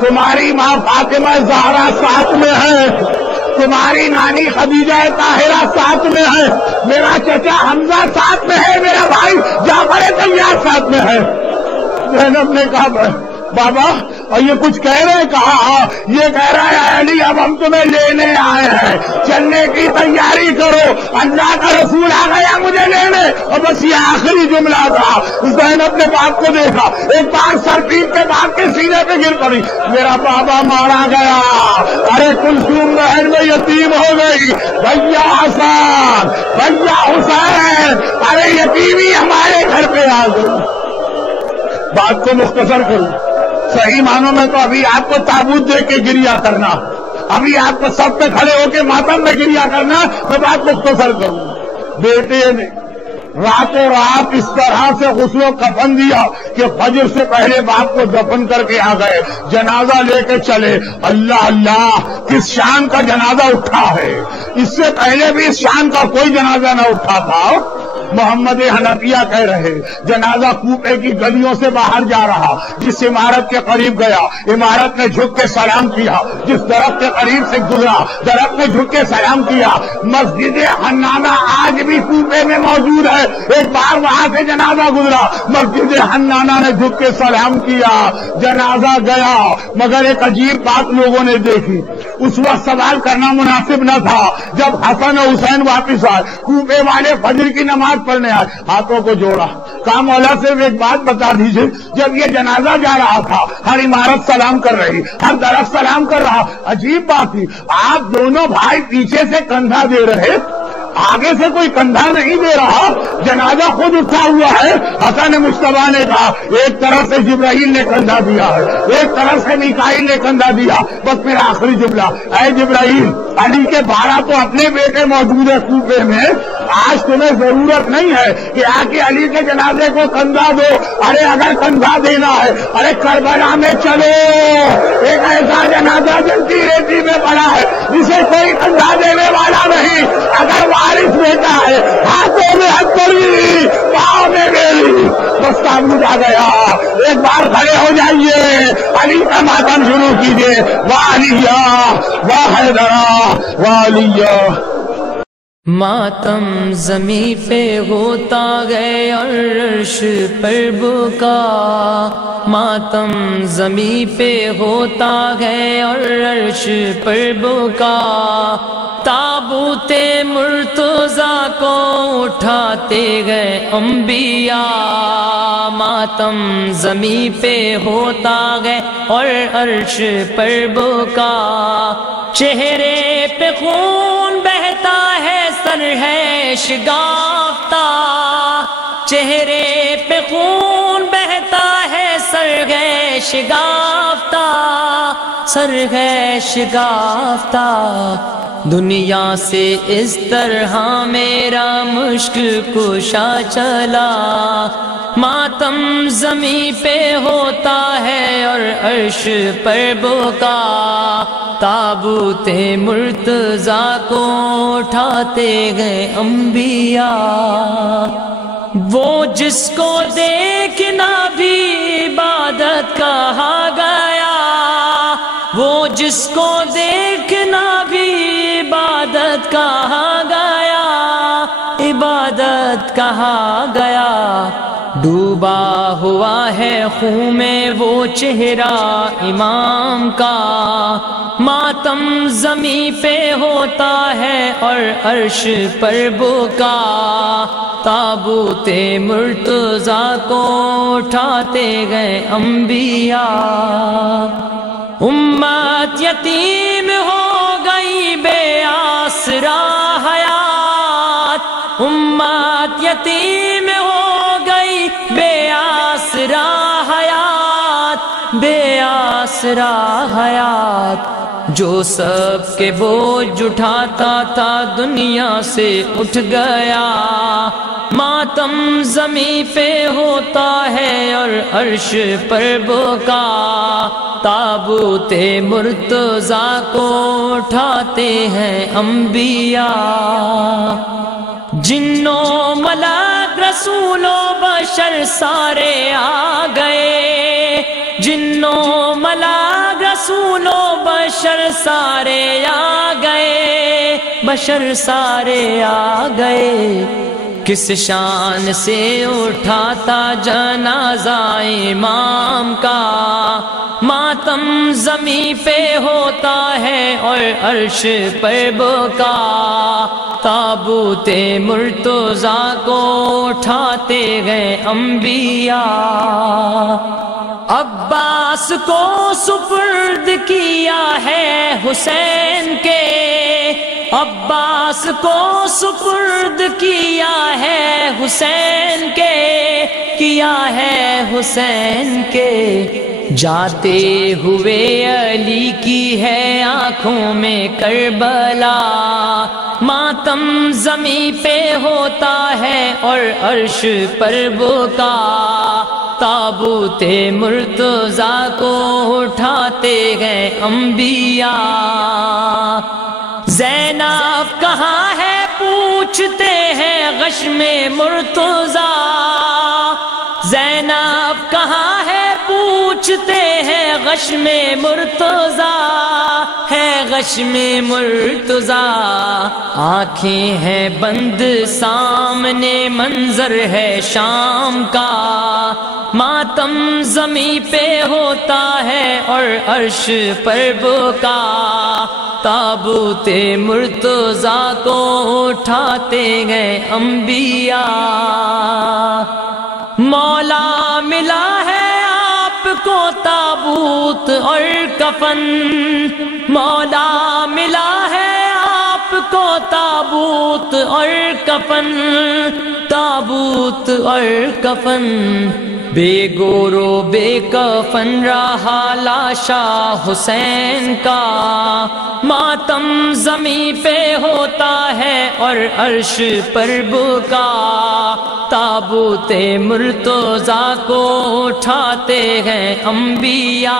تمہاری ماں فاطمہ زہرا ساتھ میں ہے، تمہاری نانی خدیجہ طاہرہ ساتھ میں ہے، میرا چچا حمزہ ساتھ میں ہے، میرا بھائی جعفر طیار ساتھ میں ہے۔ زینب نے کہا بابا اور یہ کچھ کہہ رہے ہیں؟ کہا ہاں، یہ کہہ رہا ہے علی اب ہم تمہیں لینے آئے ہیں، چلنے کی تیاری کرو، اللہ کا رسول آ گیا مجھے لینے، اور بس یہ آخری جملہ تھا۔ زینب نے باپ کو دیکھا، ایک بار سر پیٹ کے باپ کے سینے پہ گر پڑی، میرا بابا مارا گیا، ارے کلثوم بہن میں یتیم ہو گئی، بھیا حسن، بھیا حسین، ارے یتیمی ہمارے گھر پہ آ گئی۔ بات کو مختصر کروں، صحیح معنوں میں تو ابھی آپ کو تابوت دے کے گریا کرنا، ابھی آپ کو سب پہ کھڑے ہو کے ماتم میں گریا کرنا، میں بات مختصر کروں۔ بیٹے نے راتوں رات اس طرح سے غسل و کفن دیا کہ فجر سے پہلے باپ کو دفن کر کے آ گئے، جنازہ لے کے چلے، اللہ اللہ کس شان کا جنازہ اٹھا ہے، اس سے پہلے بھی اس شان کا کوئی جنازہ نہ اٹھا تھا۔ محمد حنفیہ کہہ رہے جنازہ کوفے کی گلیوں سے باہر جا رہا، جس عمارت کے قریب گیا عمارت نے جھک کے سلام کیا، جس درخت کے قریب سے گزرا درخت نے جھک کے سلام کیا۔ مسجد حنانہ آج بھی کوفے میں موجود ہے، ایک بار وہاں سے جنازہ گزرا، مسجد حنانہ نے جھک کے سلام کیا، جنازہ گیا۔ مگر ایک عجیب بات لوگوں نے دیکھی، اس وقت سوال کرنا مناسب نہ تھا، جب حسن و حسین واپس آئے کوفے والے فجر کی نماز پڑھنے آئے، ہاتھوں کو جوڑا، کہا مولا صرف ایک بات بتا دیجیے، جب یہ جنازہ جا رہا تھا ہر عمارت سلام کر رہی، ہر درخت سلام کر رہا، عجیب بات تھی آپ دونوں بھائی پیچھے سے کندھا دے رہے، آگے سے کوئی کندھا نہیں دے رہا، جنازہ خود اٹھا ہوا ہے۔ حسن مصطفیٰ نے کہا ایک طرف سے جبرائیل نے کندھا دیا ہے، ایک طرف سے میکائیل نے کندھا دیا، بس میرا آخری جملہ، اے جبرائیل علی کے 12 تو اپنے بیٹے موجود ہے کوفے میں، آج تمہیں ضرورت نہیں ہے کہ آ کے علی کے جنازے کو کندھا دو، ارے اگر کندھا دینا ہے ارے کربلا میں چلو، ایک ایسا جنازہ جلتی ریتی میں پڑا ہے جسے کوئی کندھا دینے والا نہیں، اگر وارث بیٹا ہے ہاتھوں میں ہتھوڑی پاؤں میں میری، بس کام آ گیا، ایک بار کھڑے ہو جائیے، علی کا ماتم شروع کیجیے، واہ علیہ واہ حیدرہ واہ علیہ۔ ماتم زمین پہ ہوتا گئے اور عرش پر بکا، ماتم زمین پہ ہوتا گئے اور عرش پر بکا، تابوت مرتضیٰ کو اٹھاتے گئے انبیاء، ماتم زمین پہ ہوتا گئے اور عرش پر بکا، چہرے پہ خون بہتا ہے سر ہے شگافتہ، چہرے پہ خون بہتا ہے سر ہے شگافتہ، سر ہے شگافتہ، دنیا سے اس طرح میرا مشک کشا چلا، ماتم زمین پہ ہوتا ہے اور عرش پر بکا، تابوت مرتضیٰ کو اٹھاتے گئے انبیاء، وہ جس کو دیکھنا بھی عبادت کہا گیا، وہ جس کو دیکھنا بھی عبادت کہا گیا، عبادت کہا گیا، ڈوبا ہوا ہے خون میں وہ چہرہ امام کا، ماتم زمین پہ ہوتا ہے اور عرش پر بکا، تابوت مرتضیٰ کو اٹھاتے گئے انبیاء، امت یتیم ہو گئی بے آسرا حیات، امت یتیم ہو گئی بے آسرا حیات، بے آسرا حیات، جو سب کے بوجھ اٹھاتا تھا دنیا سے اٹھ گیا، ماتم زمین پہ ہوتا ہے اور عرش پر بکا، تابوت مرتضیٰ کو اٹھاتے ہیں انبیاء، جنوں ملک رسول و بشر سارے آ گئے، جنوں ملک رسول و بشر سارے آ گئے، بشر سارے آ گئے، کس شان سے اٹھاتا جنازہ امام کا، ماتم زمین پہ ہوتا ہے اور عرش پر بکا، تابوت مرتضیٰ کو اٹھاتے گئے انبیاء، عباس کو سپرد کیا ہے حسین کے، عباس کو سپرد کیا ہے حسین کے، کیا ہے حسین کے، جاتے ہوئے علی کی ہے آنکھوں میں کربلا، ماتم زمین پہ ہوتا ہے اور عرش پر بکا، تابوت مرتضیٰ کو اٹھاتے ہیں انبیاء، زینب کہاں ہے پوچھتے ہیں غشم مرتضی، زینب کہاں ہے پوچھتے ہیں غشم مرتضی، ہے غشم مرتضی، آنکھیں ہیں بند سامنے منظر ہے شام کا، ماتم زمیں پہ ہوتا ہے اور عرش پر بکا، تابوت مرتضی کو اٹھاتے ہیں انبیاء، مولا ملا ہے آپ کو تابوت اور کفن، مولا ملا ہے آپ کو تابوت اور کفن، تابوت اور کفن، بے گورو بے کفن رہا لاشا حسین کا، ماتم زمیں پہ ہوتا ہے اور عرش پر بکا، تابوت مرتضی کو اٹھاتے ہیں انبیاء،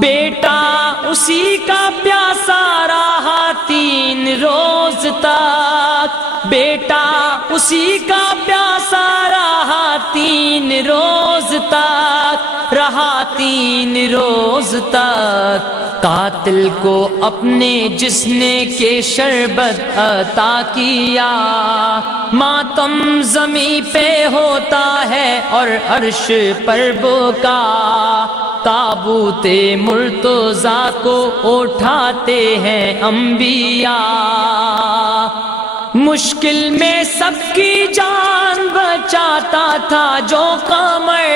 بیٹا اسی کا پیاسا رہا 3 روز تک، بیٹا اسی کا پیاسا رہا 3 روز تک، رہا 3 روز تک، قاتل کو اپنے جسم کے شربت عطا کیا، ماتم زمیں پہ ہوتا ہے اور عرش پر بکا، تابوت مرتضی کو اٹھاتے ہیں انبیاء، مشکل میں سب کی جان بچاتا تھا جو قمر،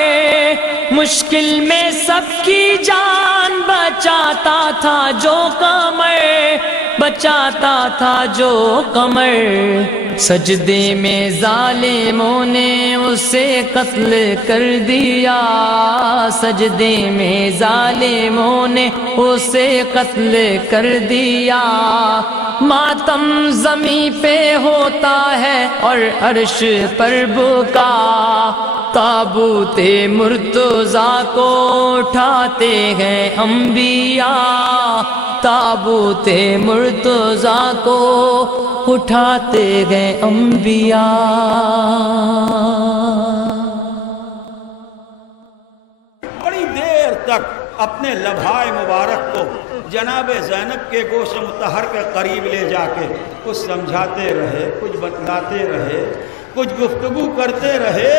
مشکل میں سب کی جان بچاتا تھا جو قمر، بچاتا تھا جو قمر، سجدے میں ظالموں نے اسے قتل کر دیا، سجدے میں ظالموں نے اسے قتل کر دیا، ماتم زمیں پہ ہوتا ہے اور عرش پر بکا، تابوت مرتضی کو اٹھاتے ہیں انبیاء، تابوت مرتضی کو اٹھاتے ہیں انبیاء۔ بڑی دیر تک اپنے لبھائے مبارک کو جناب زینب کے گوش مطہر کے قریب لے جا کے کچھ سمجھاتے رہے، کچھ بتلاتے رہے، کچھ گفتگو کرتے رہے،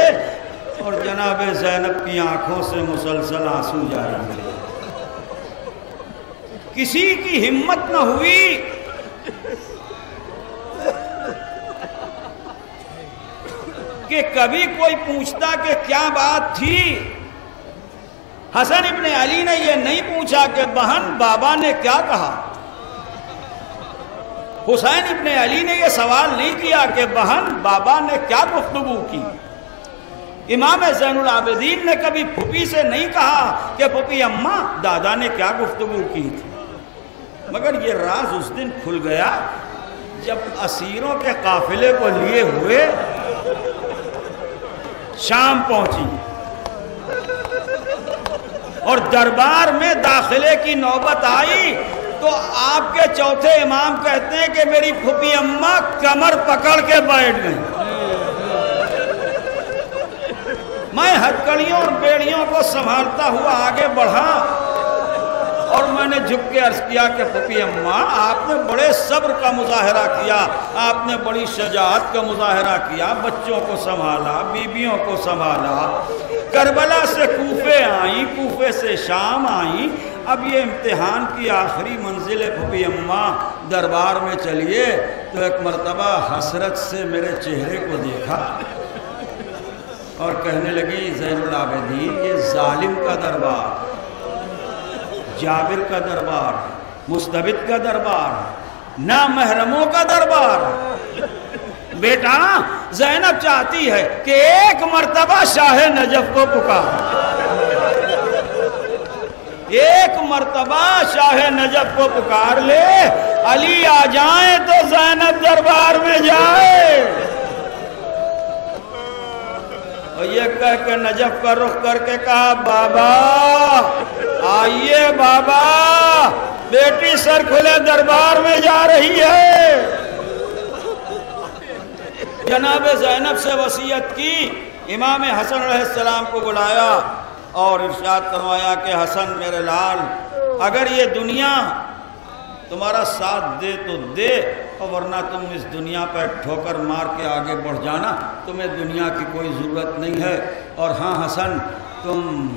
اور جناب زینب کی آنکھوں سے مسلسل آنسو جاری رہے۔ کسی کی ہمت نہ ہوئی کہ کبھی کوئی پوچھتا کہ کیا بات تھی۔ حسن ابن علی نے یہ نہیں پوچھا کہ بہن بابا نے کیا کہا، حسین ابن علی نے یہ سوال نہیں کیا کہ بہن بابا نے کیا گفتگو کی، امام زین العابدین نے کبھی پھوپھی سے نہیں کہا کہ پھوپھی اماں دادا نے کیا گفتگو کی تھی، مگر یہ راز اس دن کھل گیا جب اسیروں کے قافلے کو لیے ہوئے شام پہنچی اور دربار میں داخلے کی نوبت آئی تو آپ کے چوتھے امام کہتے ہیں کہ میری پھوپھی اماں کمر پکڑ کے بیٹھ گئی۔ میں ہتھکڑیوں اور بیڑیوں کو سنبھالتا ہوا آگے بڑھا اور میں نے جھک کے عرض کیا کہ پھوپھی اماں آپ نے بڑے صبر کا مظاہرہ کیا، آپ نے بڑی شجاعت کا مظاہرہ کیا، بچوں کو سنبھالا، بیویوں کو سنبھالا، کربلا سے کوفے آئیں، کوفے سے شام آئیں، اب یہ امتحان کی آخری منزل ہے پھوپھی اماں، دربار میں چلیے۔ تو ایک مرتبہ حسرت سے میرے چہرے کو دیکھا اور کہنے لگی زین العابدین یہ ظالم کا دربار، جابر کا دربار، مستبد کا دربار، نامحرموں کا دربار۔ بیٹا زینب چاہتی ہے کہ ایک مرتبہ شاہ نجف کو پکار، ایک مرتبہ شاہ نجف کو پکار لے، علی آ جائیں تو زینب دربار میں جائے۔ اور یہ کہہ کے نجف کا رخ کر کے کہا بابا آئیے بابا، بیٹی سر کھلے دربار میں جا رہی ہے۔ جناب زینب سے وصیت کی، امام حسن علیہ السلام کو بلایا اور ارشاد فرمایا کہ حسن میرے لال، اگر یہ دنیا تمہارا ساتھ دے تو دے، اور ورنہ تم اس دنیا پر ٹھوکر مار کے آگے بڑھ جانا، تمہیں دنیا کی کوئی ضرورت نہیں ہے۔ اور ہاں حسن، تم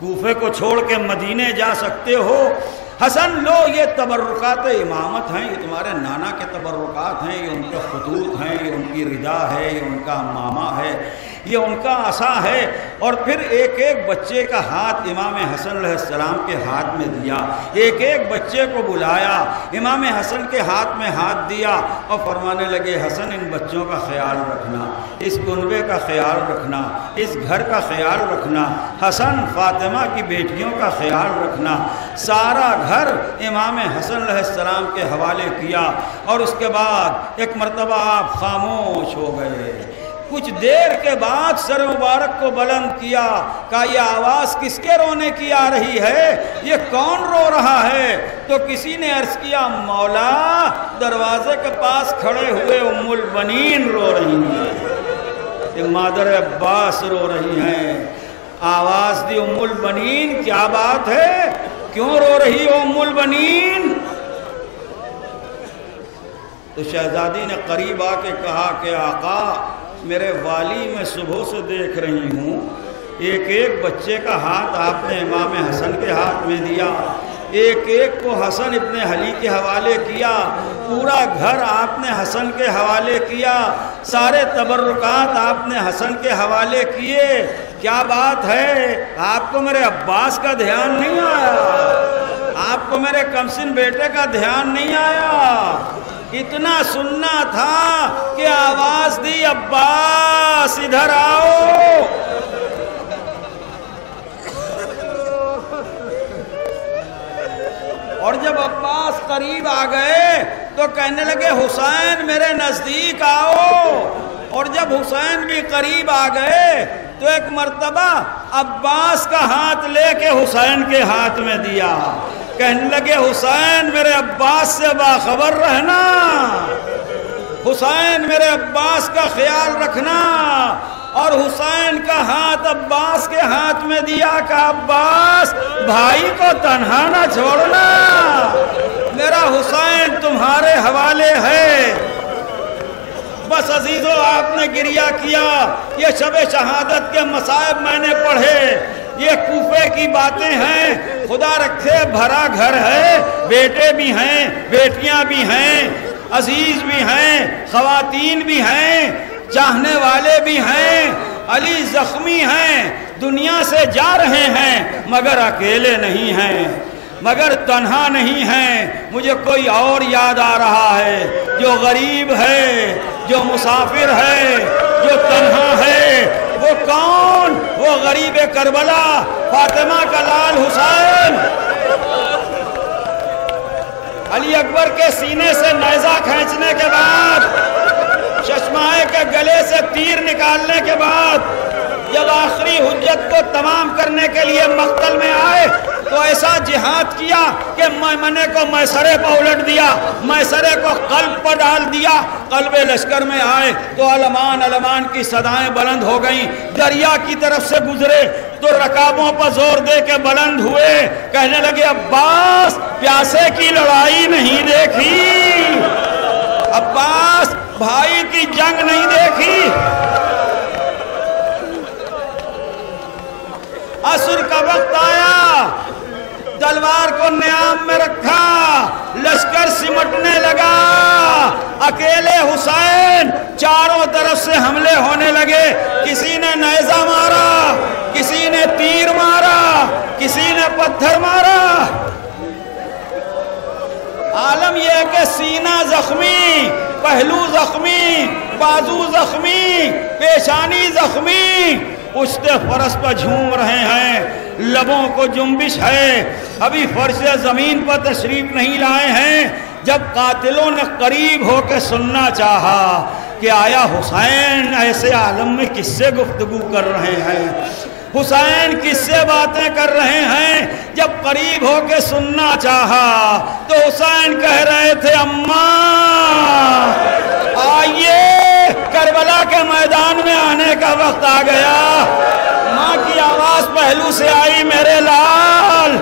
کوفے کو چھوڑ کے مدینے جا سکتے ہو۔ حسن لو، یہ تبرکات امامت ہیں، یہ تمہارے نانا کے تبرکات ہیں، یہ ان کے خطوط ہیں، یہ ان کی رضا ہے، یہ ان کا ماما ہے، یہ ان کا عصا ہے۔ اور پھر ایک ایک بچے کا ہاتھ امام حسن علیہ السلام کے ہاتھ میں دیا، ایک ایک بچے کو بلایا، امام حسن کے ہاتھ میں ہاتھ دیا اور فرمانے لگے حسن ان بچوں کا خیال رکھنا، اس کنبے کا خیال رکھنا، اس گھر کا خیال رکھنا، حسن فاطمہ کی بیٹیوں کا خیال رکھنا۔ سارا گھر امام حسن علیہ السلام کے حوالے کیا اور اس کے بعد ایک مرتبہ آپ خاموش ہو گئے۔ کچھ دیر کے بعد سر مبارک کو بلند کیا، کہا یہ آواز کس کے رونے کی آ رہی ہے، یہ کون رو رہا ہے؟ تو کسی نے عرض کیا مولا دروازے کے پاس کھڑے ہوئے ام البنین رو رہی ہیں، یہ مادر عباس رو رہی ہیں۔ آواز دی ام البنین، کیا بات ہے، کیوں رو رہی ہو ام البنین؟ تو شہزادی نے قریب آ کے کہا کہ آقا میرے والی میں صبح سے دیکھ رہی ہوں، ایک ایک بچے کا ہاتھ آپ نے امام حسن کے ہاتھ میں دیا، ایک ایک کو حسن ابن علی کے حوالے کیا، پورا گھر آپ نے حسن کے حوالے کیا، سارے تبرکات آپ نے حسن کے حوالے کیے، کیا بات ہے؟ آپ کو میرے عباس کا دھیان نہیں آیا؟ آپ کو میرے کمسن بیٹے کا دھیان نہیں آیا؟ اتنا سننا تھا کہ آواز دی عباس ادھر آؤ۔ اور جب عباس قریب آ گئے تو کہنے لگے حسین میرے نزدیک آؤ۔ اور جب حسین بھی قریب آ گئے تو ایک مرتبہ عباس کا ہاتھ لے کے حسین کے ہاتھ میں دیا، کہنے لگے حسین میرے عباس سے باخبر رہنا، حسین میرے عباس کا خیال رکھنا۔ اور حسین کا ہاتھ عباس کے ہاتھ میں دیا کہ عباس بھائی کو تنہا نہ چھوڑنا، میرا حسین تمہارے حوالے ہے۔ بس عزیزو آپ نے گریہ کیا، یہ شب شہادت کے مصائب میں نے پڑھے، یہ کوفے کی باتیں ہیں، خدا رکھے بھرا گھر ہے، بیٹے بھی ہیں، بیٹیاں بھی ہیں، عزیز بھی ہیں، خواتین بھی ہیں، چاہنے والے بھی ہیں۔ علی زخمی ہیں، دنیا سے جا رہے ہیں، مگر اکیلے نہیں ہیں، مگر تنہا نہیں ہیں۔ مجھے کوئی اور یاد آ رہا ہے جو غریب ہے، جو مسافر ہے، جو تنہا ہے۔ وہ کون؟ وہ غریب کربلا، فاطمہ کا لال حسین۔ علی اکبر کے سینے سے نیزہ کھینچنے کے بعد، چشمائے کے گلے سے تیر نکالنے کے بعد، جب آخری حجت کو تمام کرنے کے لیے مقتل میں آئے تو ایسا جہاد کیا کہ میمنے کو میسرے پر الٹ دیا، میسرے کو قلب پر ڈال دیا۔ قلب لشکر میں آئے تو علمان علمان کی صدائیں بلند ہو گئیں، دریا کی طرف سے گزرے تو رکابوں پر زور دے کے بلند ہوئے، کہنے لگے عباس پیاسے کی لڑائی نہیں دیکھی، عباس بھائی کی جنگ نہیں دیکھی۔ عصر کا وقت آیا، تلوار کو نیام میں رکھا، لشکر سمٹنے لگا، اکیلے حسین، چاروں طرف سے حملے ہونے لگے، کسی نے نیزہ مارا، کسی نے تیر مارا، کسی نے پتھر مارا۔ عالم یہ ہے کہ سینہ زخمی، پہلو زخمی، بازو زخمی، پیشانی زخمی، اچھتے فرس پر جھوم رہے ہیں، لبوں کو جنبش ہے، ابھی فرش زمین پر تشریف نہیں لائے ہیں۔ جب قاتلوں نے قریب ہو کے سننا چاہا کہ آیا حسین ایسے عالم میں کس سے گفتگو کر رہے ہیں، حسین کس سے باتیں کر رہے ہیں، جب قریب ہو کے سننا چاہا تو حسین کہہ رہے تھے اماں آئیے کا وقت آ گیا. ماں کی آواز پہلو سے آئی میرے لال.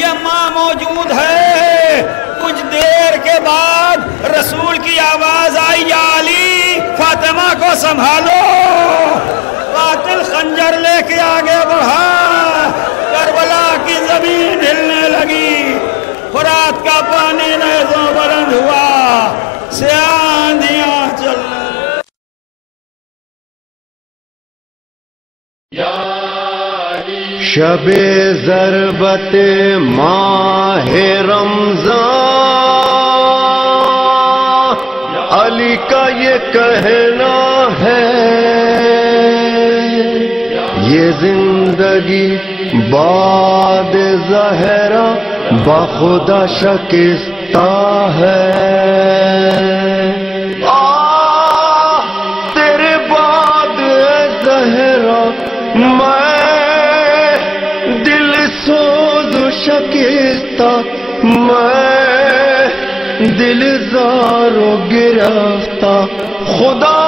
یہ ماں موجود ہے. کچھ دیر کے بعد رسول کی آواز آئی یا علی فاطمہ کو سنبھالو. قاتل خنجر لے کے آگے بڑھا. کربلا کی زمین ہلنے لگی. فرات کا پانی نیزوں بلند ہوا. سیاہ آندھیاں چلنے. شب ضربت ماہ رمضان علی کا یہ کہنا ہے. یہ زندگی بعد زہرا بخدا شکستہ ہے. تیرے بعد زہرا میں دل سوز شکستہ. میں دل زار و گرفتہ. خدا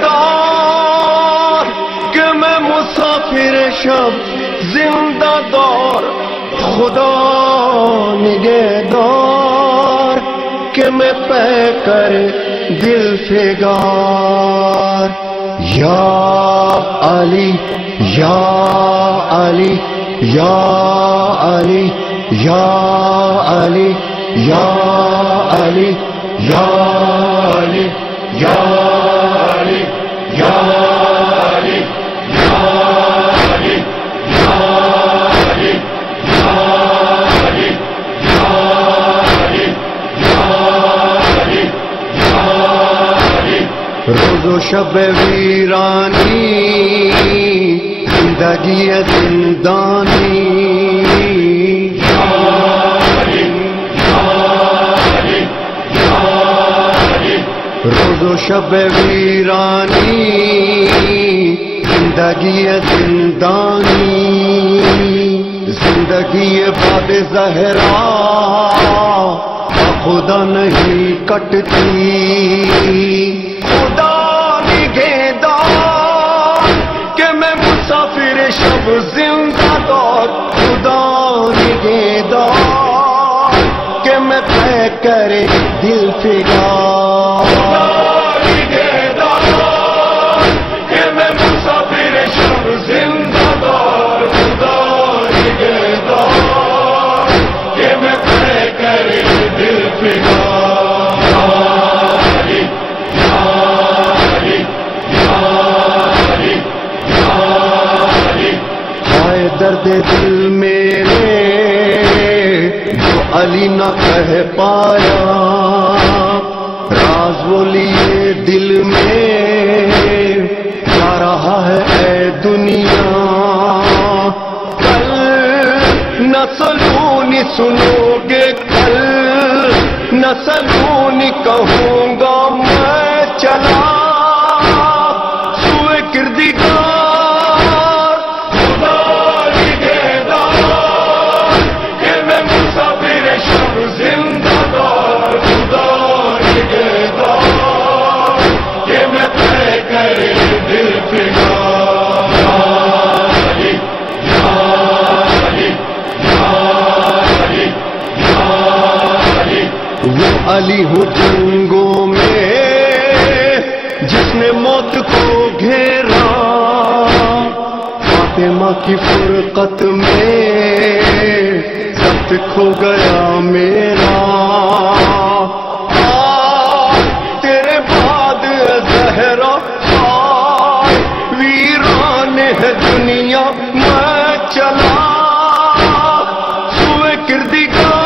نگہدار کہ میں مسافر شب زندہ دار. خدا نگہدار کہ میں پہ کر دل فگار. یا علی یا علی یا علی یا علی یا علی یا علی یا علی یا علی یا علی یا علی یا علی یا علی یا علی یا علی. روز و شب ویرانی زندگی زندانی. روز و شب ویرانی زندگی زندانی. زندگی بعد زہرا خدا نہیں کٹتی. خدا نگہدار کہ میں مسافر شب زندہ دار. خدا نگہدار کہ میں طے کرے دل فگار. خدا نگہدار کہ میں مسافر شب زندہ دار. خدا نگہدار کہ میں طے کرے دل فگار. درد دل میرے جو علی نہ کہہ پایا. راز وہ لیے دل میں جا رہا ہے اے دنیا. کل نہ سلونی سنو گے. کل نہ سلونی کہوں گا میں چلا سوئے کردگار. علی ہوں جنگوں میں جس نے موت کو گھیرا. فاطمہ کی فرقت میں سب کھو گیا میرا. تیرے بعد زہرا ویران ہے دنیا. میں چلا سوئے کردگار.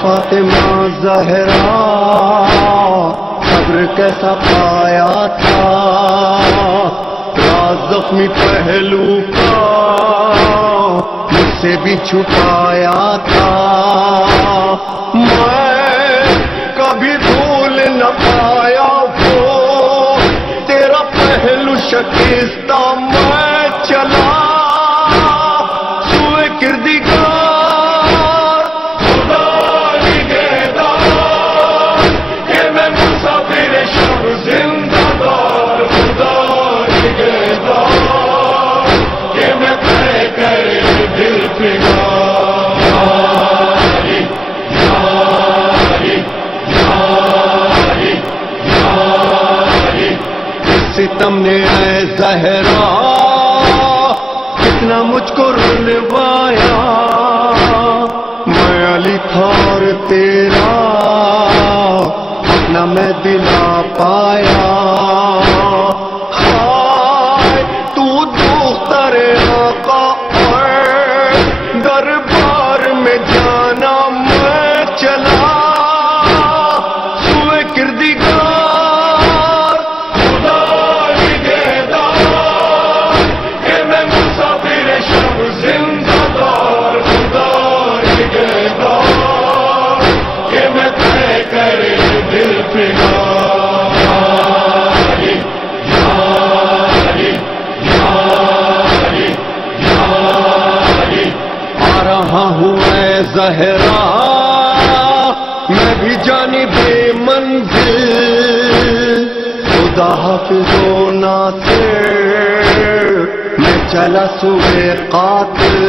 فاطمہ زہرا صبر کیسا پایا تھا. راز زخمی پہلو کا سے بھی چھپایا تھا، میں کبھی بھول نہ پایا وہ تیرا پہلو شکستہ، میں چلا سوئے کردگار، خدا نگہدار کہ میں مسافر شب زندہ دار، خدا نگہدار کہ میں طے کرے دل فگار، یاری یاری یاری یاری، اس ستم نے اے زہرا کتنا مجھ کو رلوایا، میں علی تھا اور تیرا اپنا میں دلا پایا، ہائے تو دختر آقا اور دربار میں جانا، میں چلا سوئے کردگار، خدا نگہدار کہ میں مسافر شب زندہ دار، خدا نگہدار کہ میں طے کرے دل فگار، یاری یاری یاری یاری، آ رہا ہوں اے زہرا میں بھی جانب منزل، خدا حافظ و ناصر میں چلا سوئے قاتل،